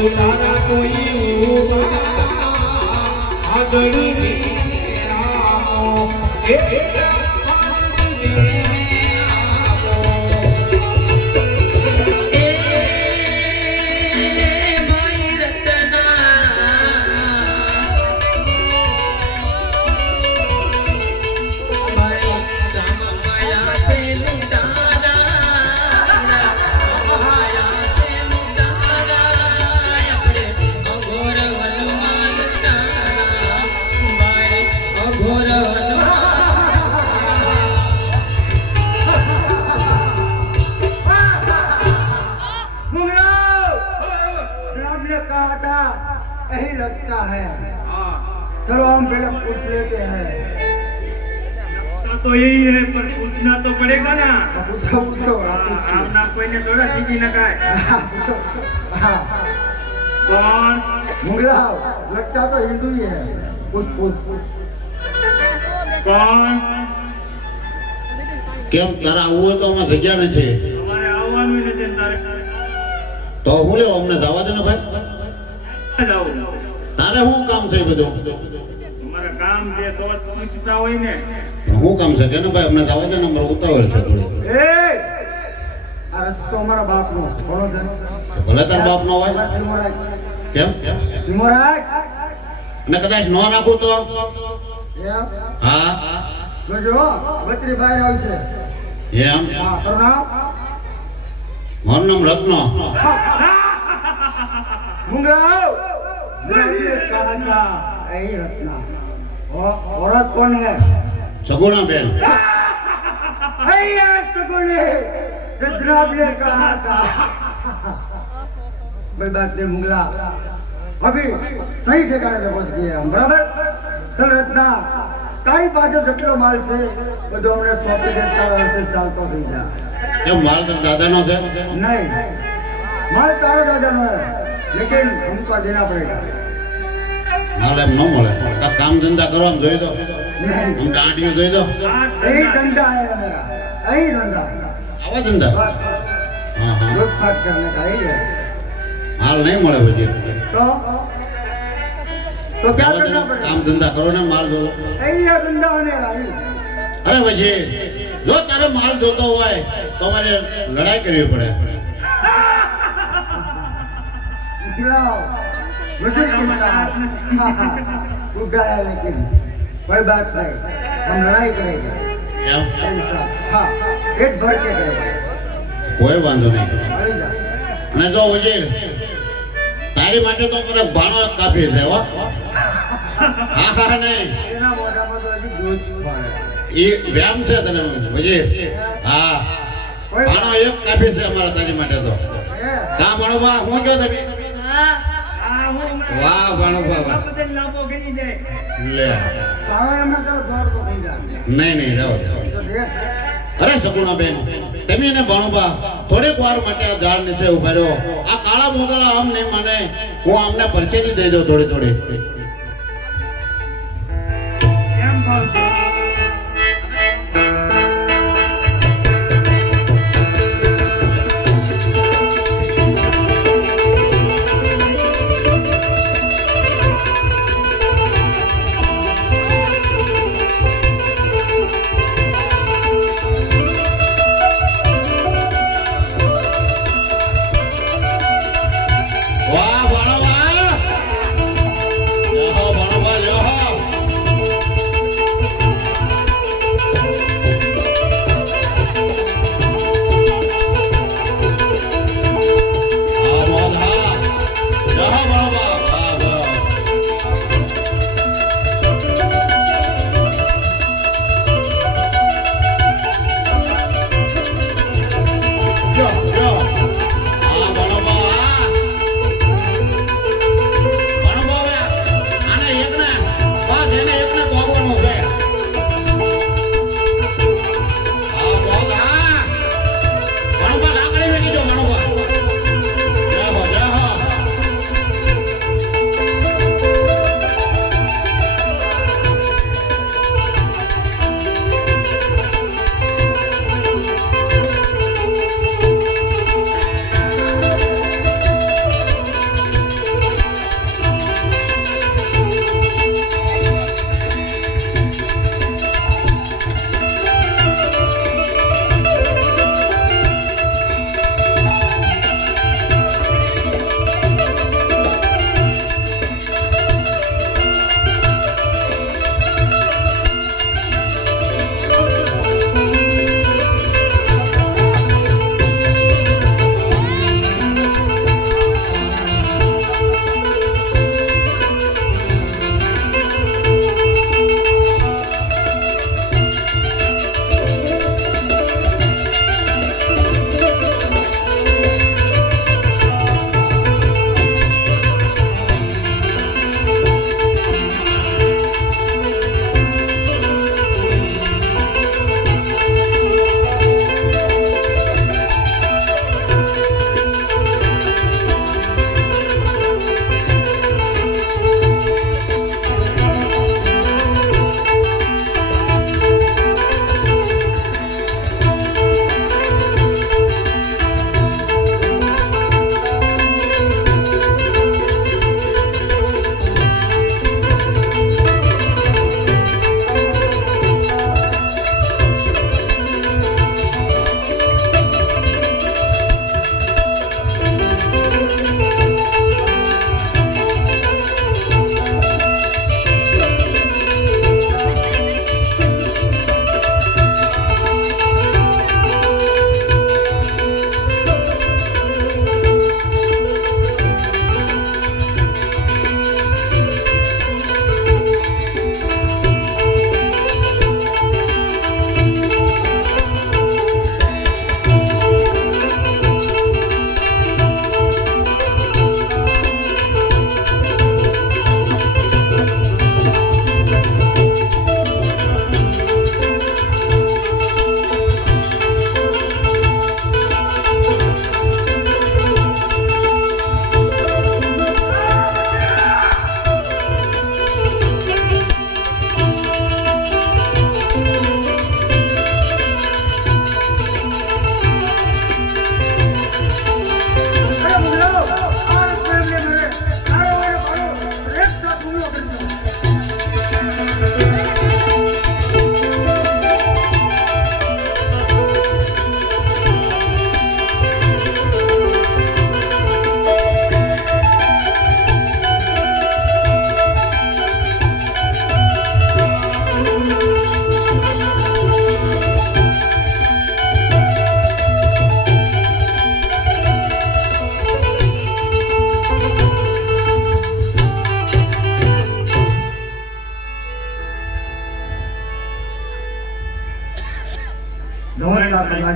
તારા કોઈ આગળ यही लगता है। चलो हम पहले पूछ लेते हैं। तो यही है, पर पूछना तो पड़ेगा ना। पूछो पूछो। आपना कोई ने थोड़ा सीधी लगा है। कौन? मुगला लगता तो हिंदू ही है। पूछ पूछ कौन? કેમ તારા આવું હોય તો અમે જગ્યા નથી. हमारे આવવાનું નથી તારે. તો હું લેવો અમને જવા દે ને ભાઈ. જાઓ. તારે શું કામ છે એ બધું? हमारा काम जे तो पूछता હોય ને. શું કામ છે કે ને ભાઈ અમને જવા દે ને, અમારે ઉતાવળ છે થોડી. એ આ રસ્તો અમારા બાપનો ઘણો છે. ભલે તાર બાપ નો હોય. કેમ? ધીમોરાજ અને કદાચ ન નાખું તો? એમ હા જોજો બત્રી બહાર આવશે. એમ. હા તારું નામ? મારું નામ રત્ન. मुंगाओ कहा यही रत्ना। औरत कौन है? સગુણા બેન. सगुने रत्ना ने कहा था। कोई बात नहीं मुंगला, अभी सही ठिकाने पे पहुंच गए हम, बराबर? चल रत्ना તારી પાસે જેટલો માલ છે બધો અમને સોંપી દેતા વર્ષે ચાલતો થઈ જાય. કેમ માલ તો દાદાનો છે? नहीं माल तारा दादा है, लेकिन हमको देना पड़ेगा। માલ એમ ન મળે. આ કામ ધંધા કરવા જોઈ દો. नहीं આમ દાંડીઓ જોઈ દો. यही धंधा है मेरा, यही धंधा। આવા ધંધા? હા હા. लूटपाट करने का यही है। માલ નહીં મળે પછી. तो क्या આવા करना ધંધા- पड़ेगा? કામ ધંધા કરો ને, માલ જોવો. यही है धंधा होने वाली। અરે પછી જો તારે માલ જોતો હોય તો અમારે લડાઈ કરવી પડે. खिलाओ मुझे वो गया, लेकिन कोई बात नहीं, हम लड़ाई करेंगे। એમ? हाँ पेट भर के करेंगे। કોઈ વાંધો નહીં. मरी जा। અને જો વજીર તારી માટે તો મને ભાણો એક કાપી છે હો. હા હા નહીં એના મોઢામાં તો હજી દૂધ પડે. એ વ્યામ છે તને વજીર. હા ભાણો એક કાપી છે અમારા તારી માટે તો. એ, કા ભણવા હું કહો તમે? વાહ ભણવા વાહ. લે તારો એમના તારો દોડ તો થઈ જાય. નહીં નહીં રહો. તો દેખ, અરે સગુણા બેન તમે એને ભણવા થોડીક વાર માટે આ ઝાડ નીચે ઉભા રહ્યો. આ કાળા મોગલા આમ નહીં માને, હું આમને પરચેલી દઈ દઉં થોડી થોડી. કેમ ભાવ છે? વાહ ભણવા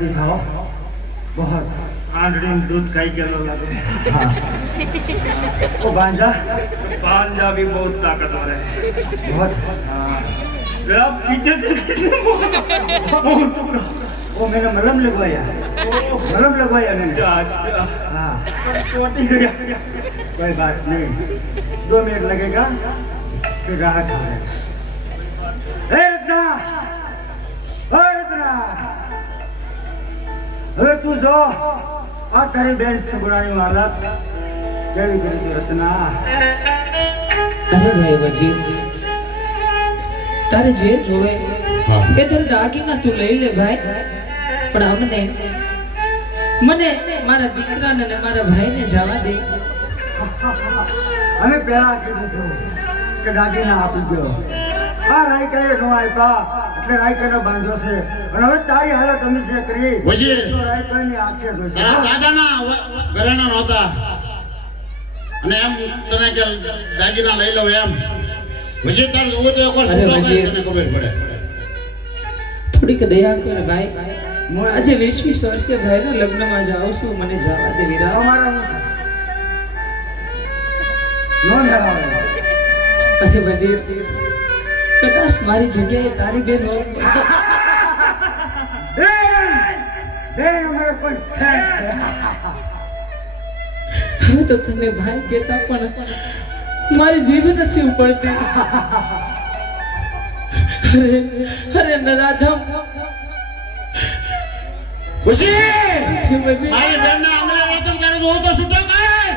दादी खाओ बहुत आंधड़ी में दूध खाई के लो लगे वो भांजा भी बहुत ताकतवर है बहुत हाँ जरा पीछे वो मैंने मलम लगवाया मैंने हाँ छोटी गया कोई बात नहीं 2 मिनट लगेगा फिर राहत हो जाएगा હવે તું જો આ તારી બેન સગુણાની હાલત કેવી કરી રચના અરે ભાઈ વજીર તારે જે જોવે હા એ તારે દાગીના તું લઈ લે ભાઈ પણ મને મારા દીકરાને ને મારા ભાઈને જવા દે અમે પહેલા કીધું હતું કે દાગીના આપી દો આ રાયકાએ નો આપ્યા એટલે રાયકાને બાંધ્યો છે અને હવે તારી હાલત અમે જે કરી વજીર તો રાયકાની આંખે જોશે તારા દાદાના ઘરેણા નહોતા અને એમ તને કે દાગીના લઈ લો એમ વજીર તાર જોવો તો એકવાર અરે સુલો વજીર. તને ખબર પડે થોડીક દયા કર ભાઈ હું આજે 20 વર્ષે ભાઈના લગ્નમાં જાઉં છું મને જવા દે વીરા અમારા નો લેવાવે અરે વજીર કદાચ મારી જગ્યાએ તારી બેન હોય બેન અમારે કોઈ છે હવે તો તમે ભાઈ કહેતા પણ મારી જીભ નથી ઉપડતી અરે નરાધમ વજીર વજીર મારી બેનના આંગણે વેતન કરે જોવો તો સુધો કાય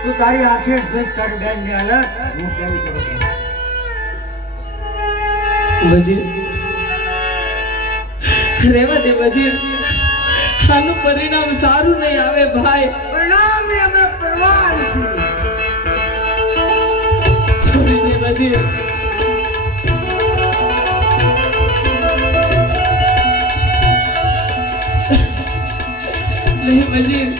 તું તારી આંખે જોઈશ તારી બેન ની હાલત હું કેવી કરું વજીર રેવા દે વજીર આનું પરિણામ સારું નહીં આવે ભાઈ પરિણામ ની અમે પરવાહ નથી સોરી ને વજીર નહીં વજીર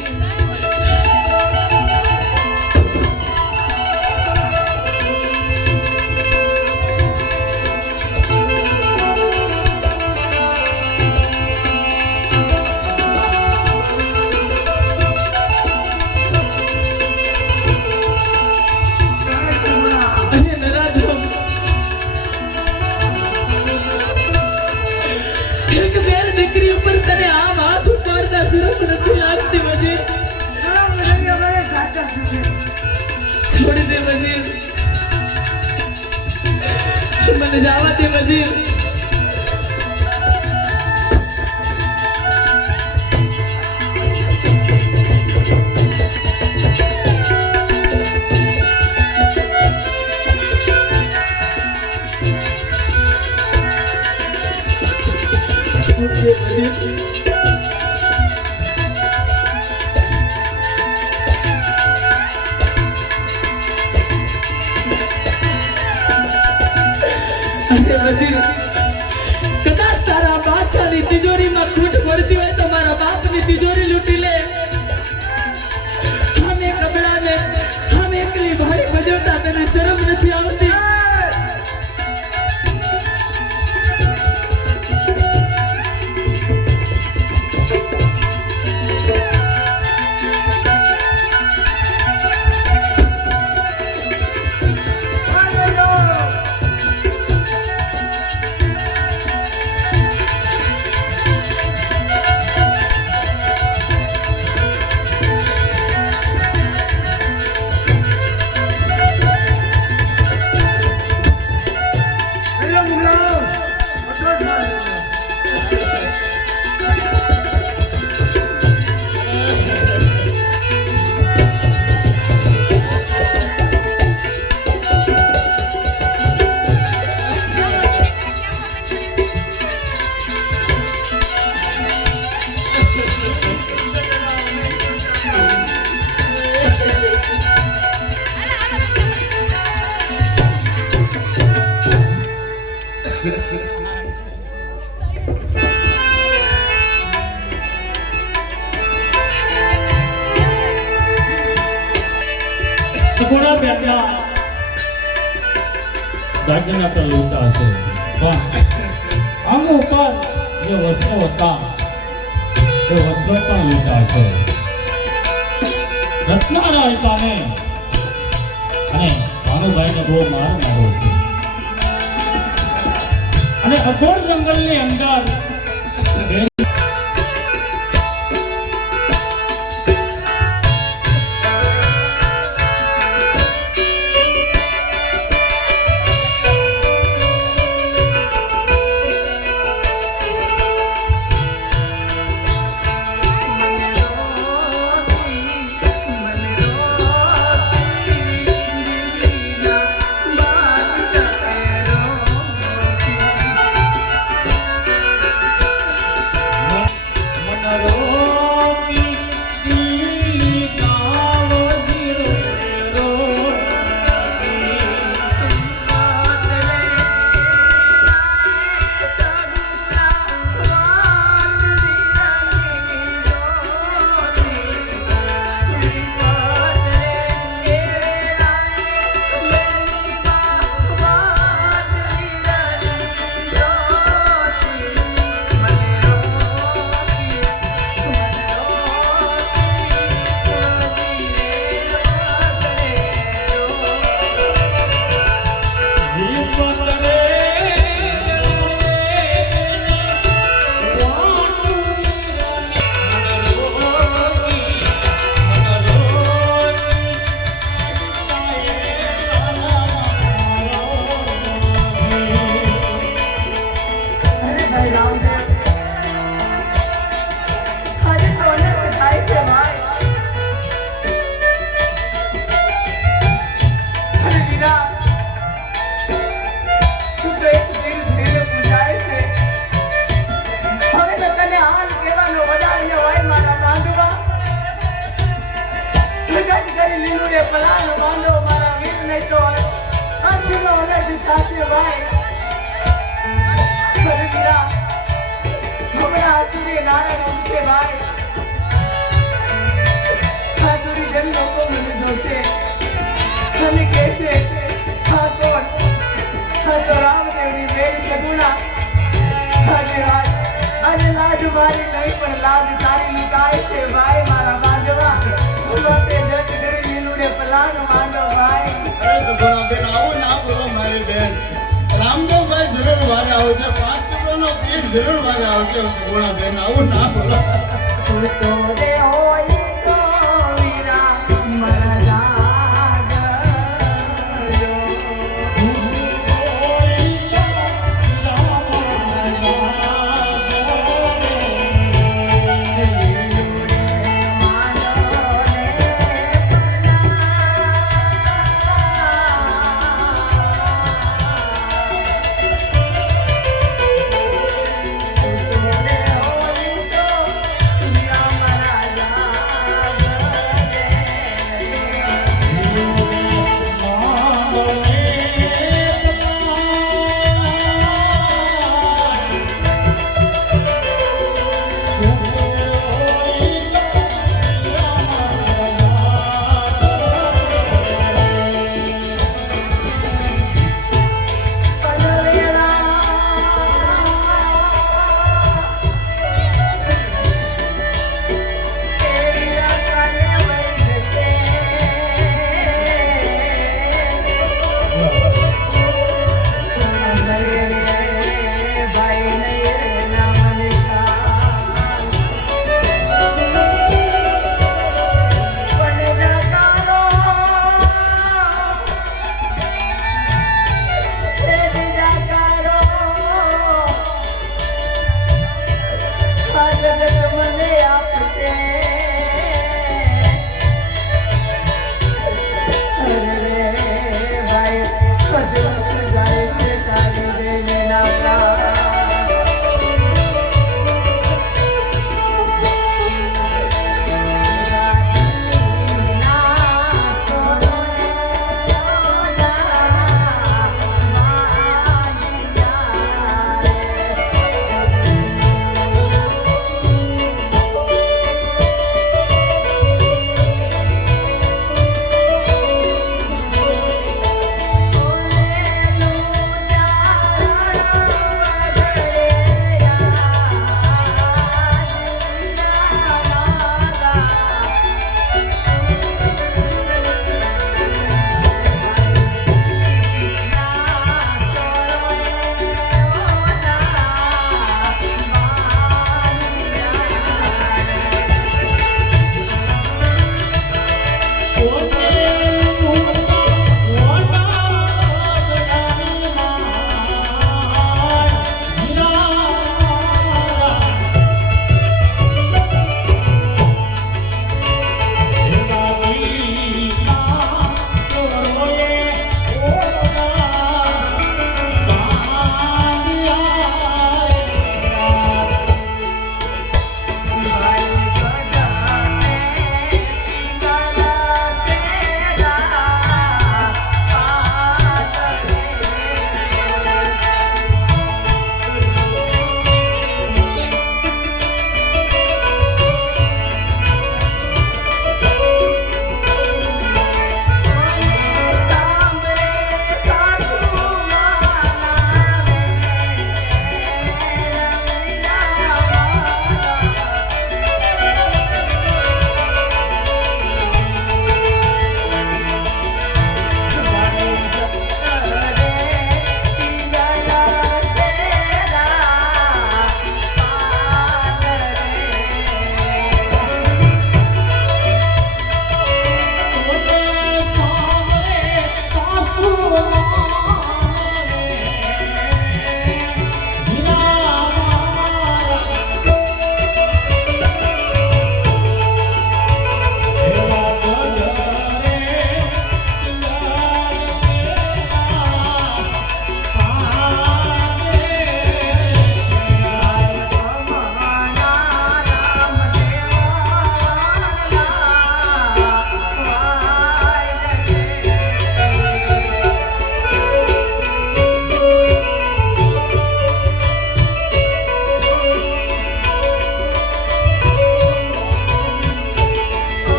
અરે નરાધમ એક બેન દીકરી ઉપર તને આમ હાથ ઉપાડતા શરમ નથી લાગતી વજીર છોડી દે વજીર મને જવા દે વજીર છોડી દે વજીર અરે વજીર કદાચ તારા બાદશાહની તિજોરીમાં ખૂટ પડતી હોય તો મારા બાપની તિજોરી લૂંટી લે અમે કપડાને અમે એકલી ભારી ભજવતા તને શરમ નથી આવતી સગુણા બેનના દાગીના તો લૂંટા હશે પણ અંગ ઉપર જે વસ્ત્રો હતા એ વસ્ત્રો પણ લીધા છે. રત્નાના હિતાને અને ભાનુભાઈને બહુ માર માર્યો છે અને અઘોર જંગલની અંદર રામદેવભાઈ જરૂર વારે આવશે, 5 કિલોનો પીઠ જરૂર વારે આવશે. સગુણાબેન આવું ના બોલો. મારા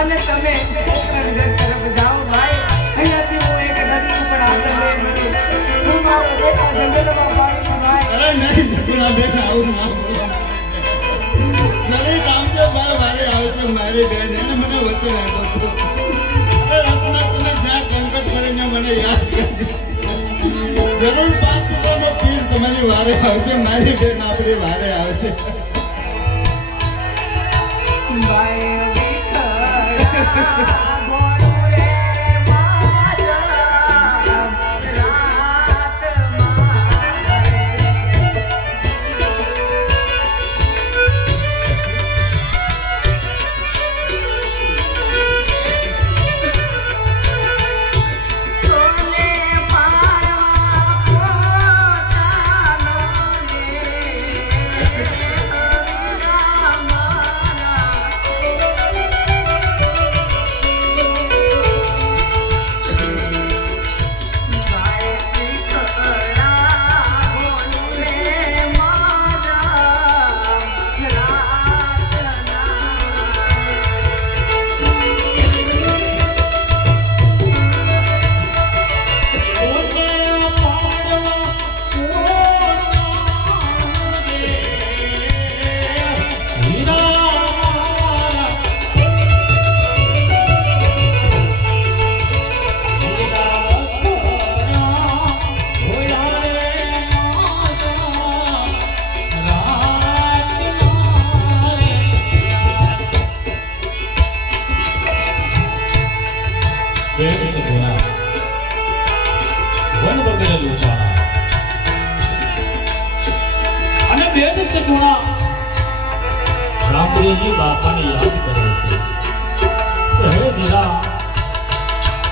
અને તમે પોકરણગઢ તરફ જાઓ ભાઈ. અહીંયાથી હું એક નદી ઉપર આગળ લઈ મળું. હું મારો બેટા જંગલમાં પાડીશ ભાઈ. અરે નહીં સગુણા બેન આવું ના બોલો જરી રામદેવભાઈ વારે આવે છે મારી બેન એને મને વચન આપ્યો હતો અરે રત્ના તને જ્યાં સંકટ પડે ને મને યાદ કરજે જરૂર 5 રૂપિયાનો પીર તમારી વારે આવશે મારી બેન આપણી વારે આવશે ભાઈ વિઠ્ઠલા બોલું રે મારા અને બેન સગુણા રામદેવજી બાપાને યાદ કરે છે કે હે વીરા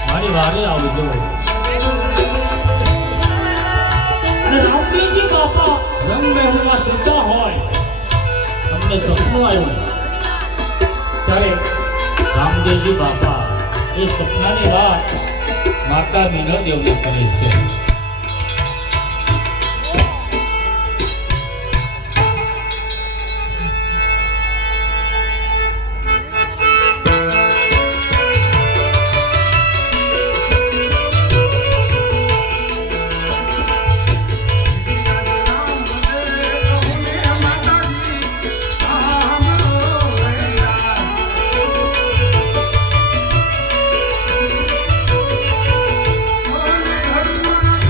મારી વારે આવજો અને રામદેવજી બાપા રંગમહેલમાં સૂતા હોય તમને સપનું આવ્યું ત્યારે રામદેવજી બાપા એ સપનાની વાત માતા મીના દેવને કરે છે Oh,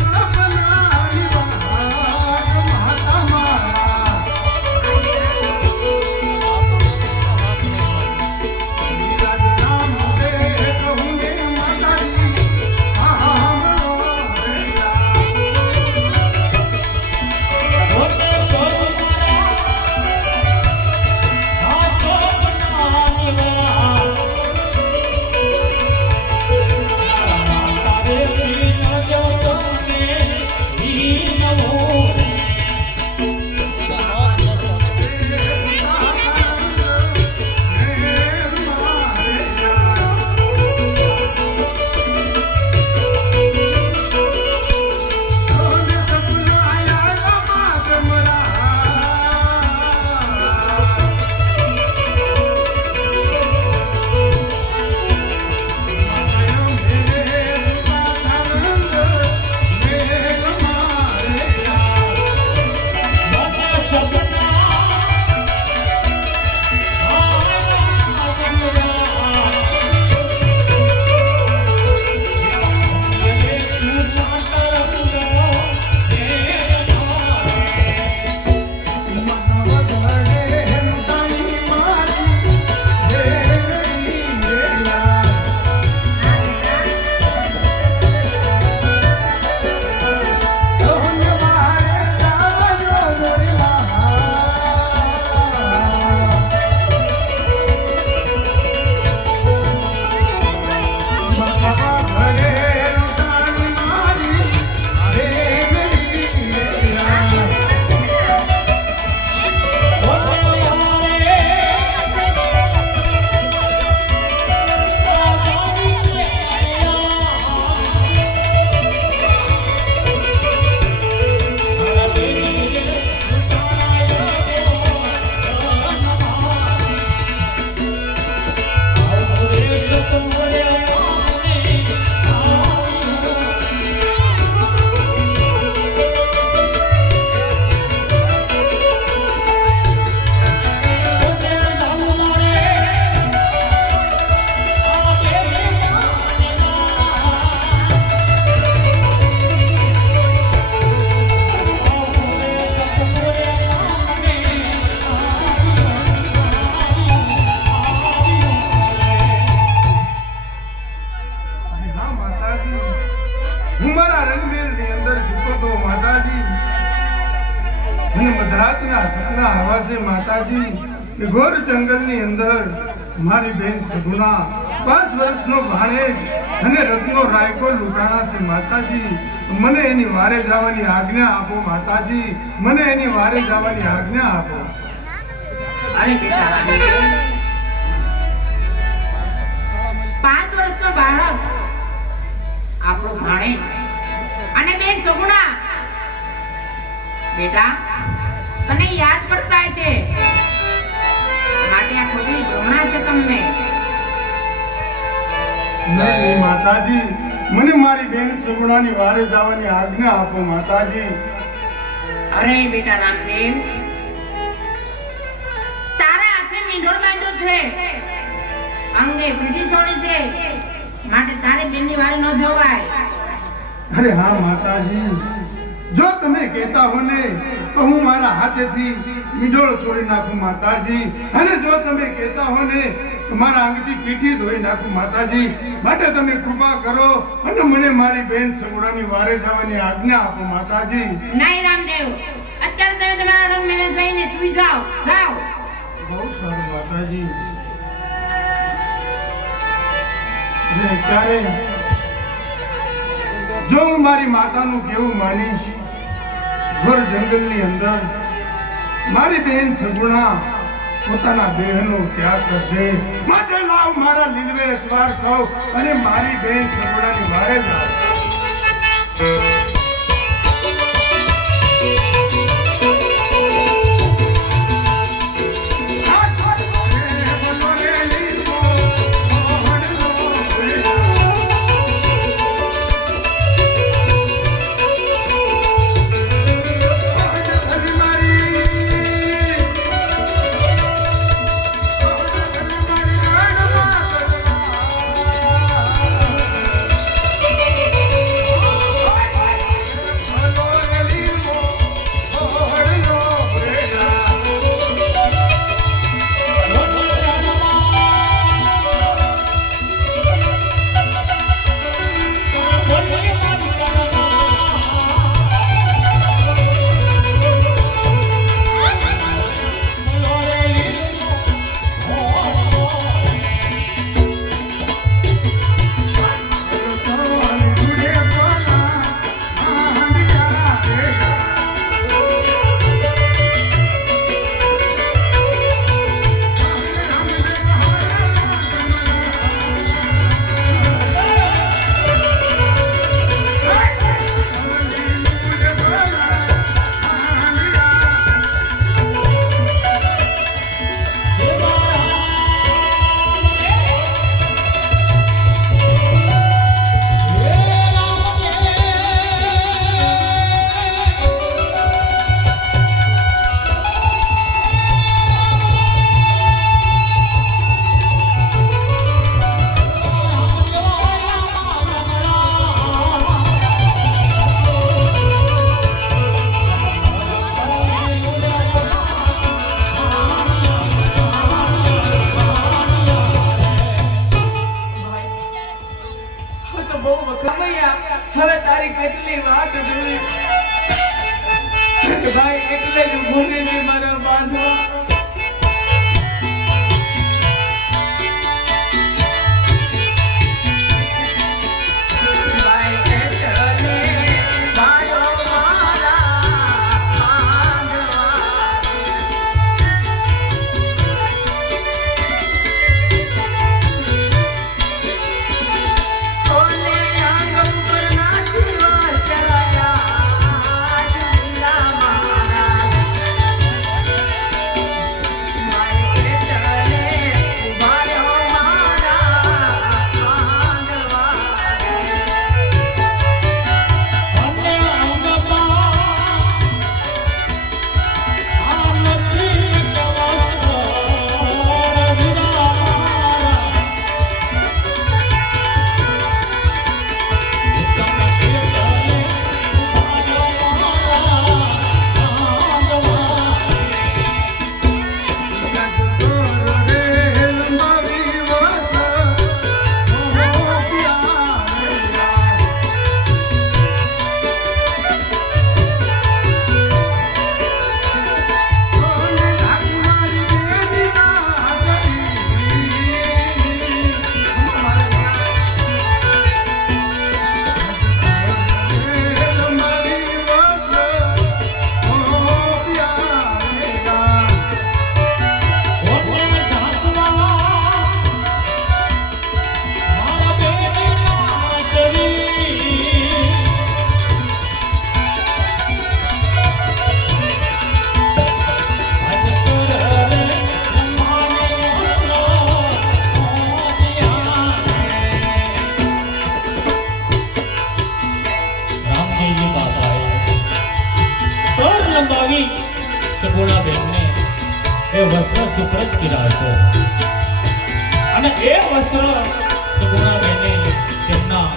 મારા રંગમેલની અંદર સૂતો તો માતાજી અને મધરાતના સપના આવાસે માતાજી એ ઘોર જંગલની અંદર મારી બેન સગુણા 5 વર્ષનો ભાણેજ અને રત્નો રાયકો લૂંટાણા છે માતાજી. મને એની વારે જવાની આજ્ઞા આપો માતાજી, મને એની વારે જવાની આજ્ઞા આપો. અરે બેટા રાણી, 5 વર્ષનો બાળક આપણો ભાણે અને બેન સગુણા, બેટા તને યાદ પડતા છે માટે આ ખોટી ભ્રમણા છે તમને. નહીં માતાજી, મને મારી બેન સગુણાની વારે જવાની આજ્ઞા આપો માતાજી. અરે બેટા રામદેવ, તારા હાથે મીંઢોળ બાંધ્યો છે, અંગે પીઠી છોડી છે, માટે તારે બેનની વારે ન જવાય. અરે હા માતાજી, જો તમે કહેતા હો ને તો હું મારા હાથેથી મીંઢોળ છોડી નાખું માતાજી, અને જો તમે કહેતા હો ને તો મારા અંગથી પીઠી ધોઈ નાખું માતાજી. માટે તમે કૃપા કરો અને મને મારી બેન સગુણાની વારે જવાની આજ્ઞા આપો માતાજી. નહીં રામદેવ, અત્યારે તમે તમારા રંગ મેને જઈને સુઈ જાઓ. જાઓ. બહુ સારું માતાજી. અને અત્યારે જો હું મારી માતાનું કેવું માનીશ, ઘોર જંગલની અંદર મારી બેન સગુણા પોતાના દેહનો ત્યાગ કરશે. માટે લાવ મારા લીલવે સવાર થાવ અને મારી બેન સગુણાની વારે જાઓ. હવે તારી કેટલી વાત જોઈ ભાઈ, એટલે જ ભૂલી નહીં મારા બાંધવા. આવી સગુણાબેનને એ વસ્ત્ર સુપ્રત કર્યા છે અને એ વસ્ત્ર સગુણાબેને તેમના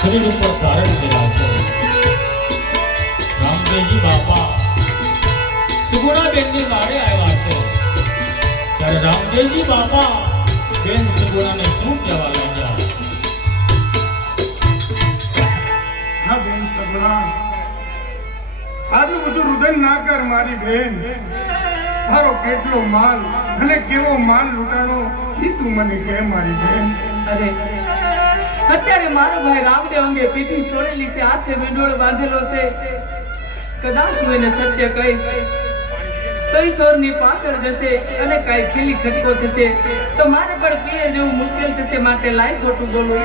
શરીર ઉપર ધારણ કર્યા છે. રામદેવજી બાપા સગુણાબેનની વાડે આવ્યા છે ત્યારે રામદેવજી બાપા બેન સગુણાને શું કહેવા લાગ્યા? હા બેન સગુણા, આટલું બધું રુદન ના કર મારી બેન. તારો કેટલો માલ અને કેવો માલ લૂંટાણો એ તું મને કહે મારી બેન. અરે અત્યારે મારો ભાઈ રામદેવ અંગે પીઠી છોડેલી છે, હાથે મીંડોળ બાંધેલો છે. કદાચ હું એને સત્ય કહીશ તો ઈશ્વરની પાછળ જશે અને કાંઈ ખીલી ખટકો થશે તો મારે પણ પિયર જેવું મુશ્કેલ થશે. માટે લાઈ ખોટું બોલું.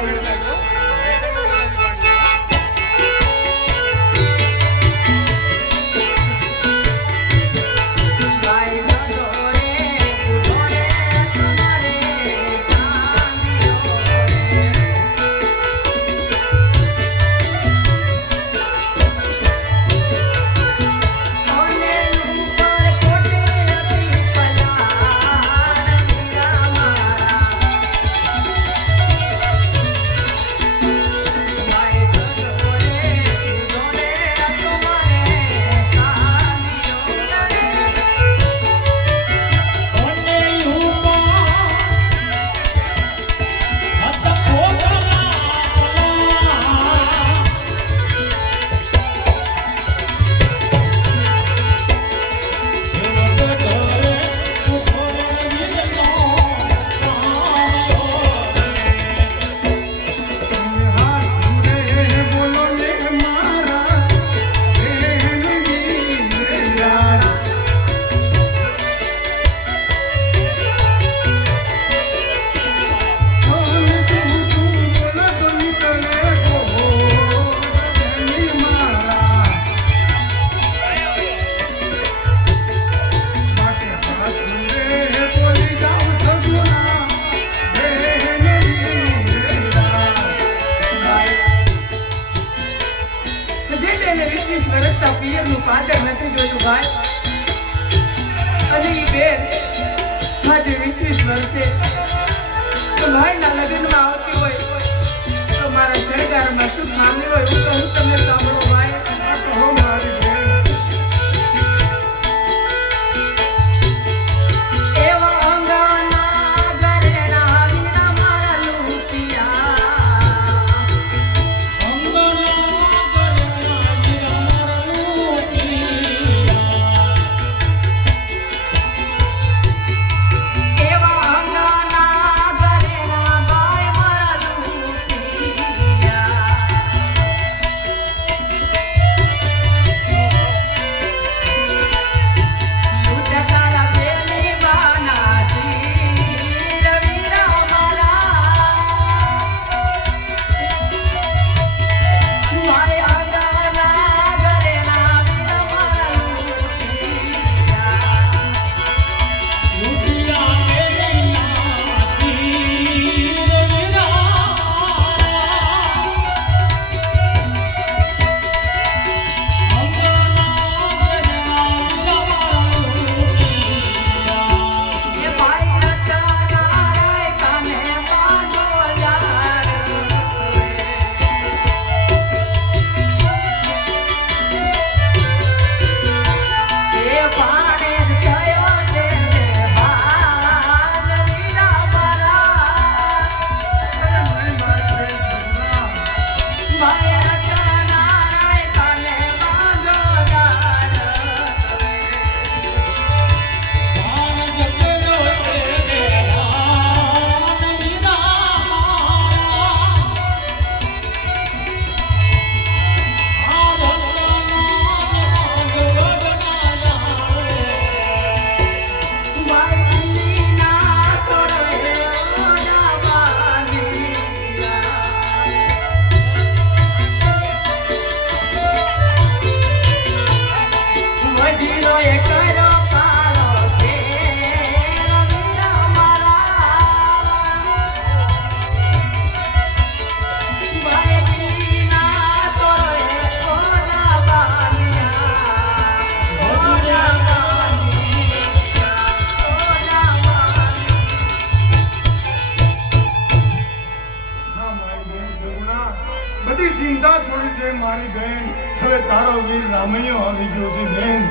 બેન હવે તારો વીર રામૈયો આવી ગયો છે બેન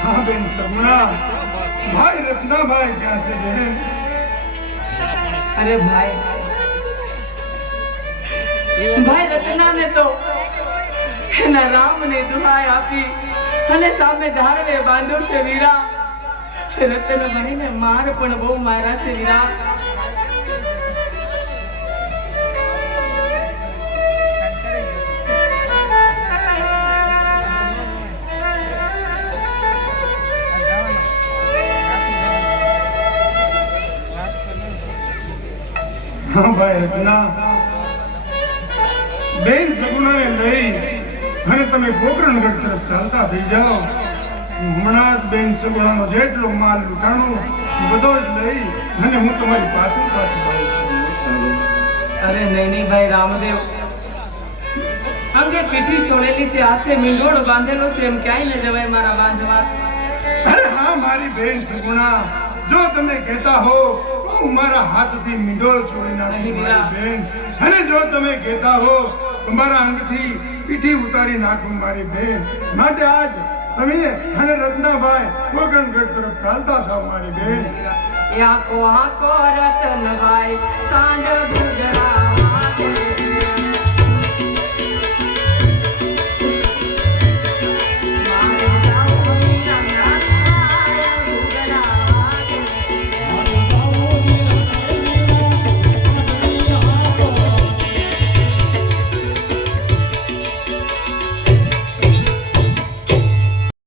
હા બેન સગુણા ભાઈ રત્નાભાઈ ક્યાં છે બેન અરે ભાઈ રત્નાને તો એના રામને દુહાઈ આપી અને સામે ધારવે બાંધ્યો છે વીરા રત્નભાઈને માર પણ બહુ માર્યા છે વીરા હા ભાઈ રત્ના બેન સગુણાને લઈ અને તમે પોકરણગઢ તરફ ચાલતા થઈ જાઓ હમણાં જ બેન સગુણાનો જેટલો માલ લૂંટાણો બધો જ લઈ અને હું તમારી પાછળ આવું છું અરે નહીં ભાઈ રામદેવ અંગે પીઠી છોડેલી છે હાથે મીંડોળ બાંધેલો છે એમ ક્યાંય ન જવાય મારા બાંધવા અરે હા મારી બેન સગુણા જો તમે કહેતા હો તો હું મારા હાથથી મીંડોળ છોડી નાખું મારી બેન અને જો તમે કહેતા હો તો મારા અંગથી પીઠી ઉતારી નાખું મારી બેન માટે આજ તમે અને રત્નાભાઈ પોકરણગઢ તરફ ચાલતા થાવ મારી બેન યા કો રતનભાઈ સાંજ ગુજરાત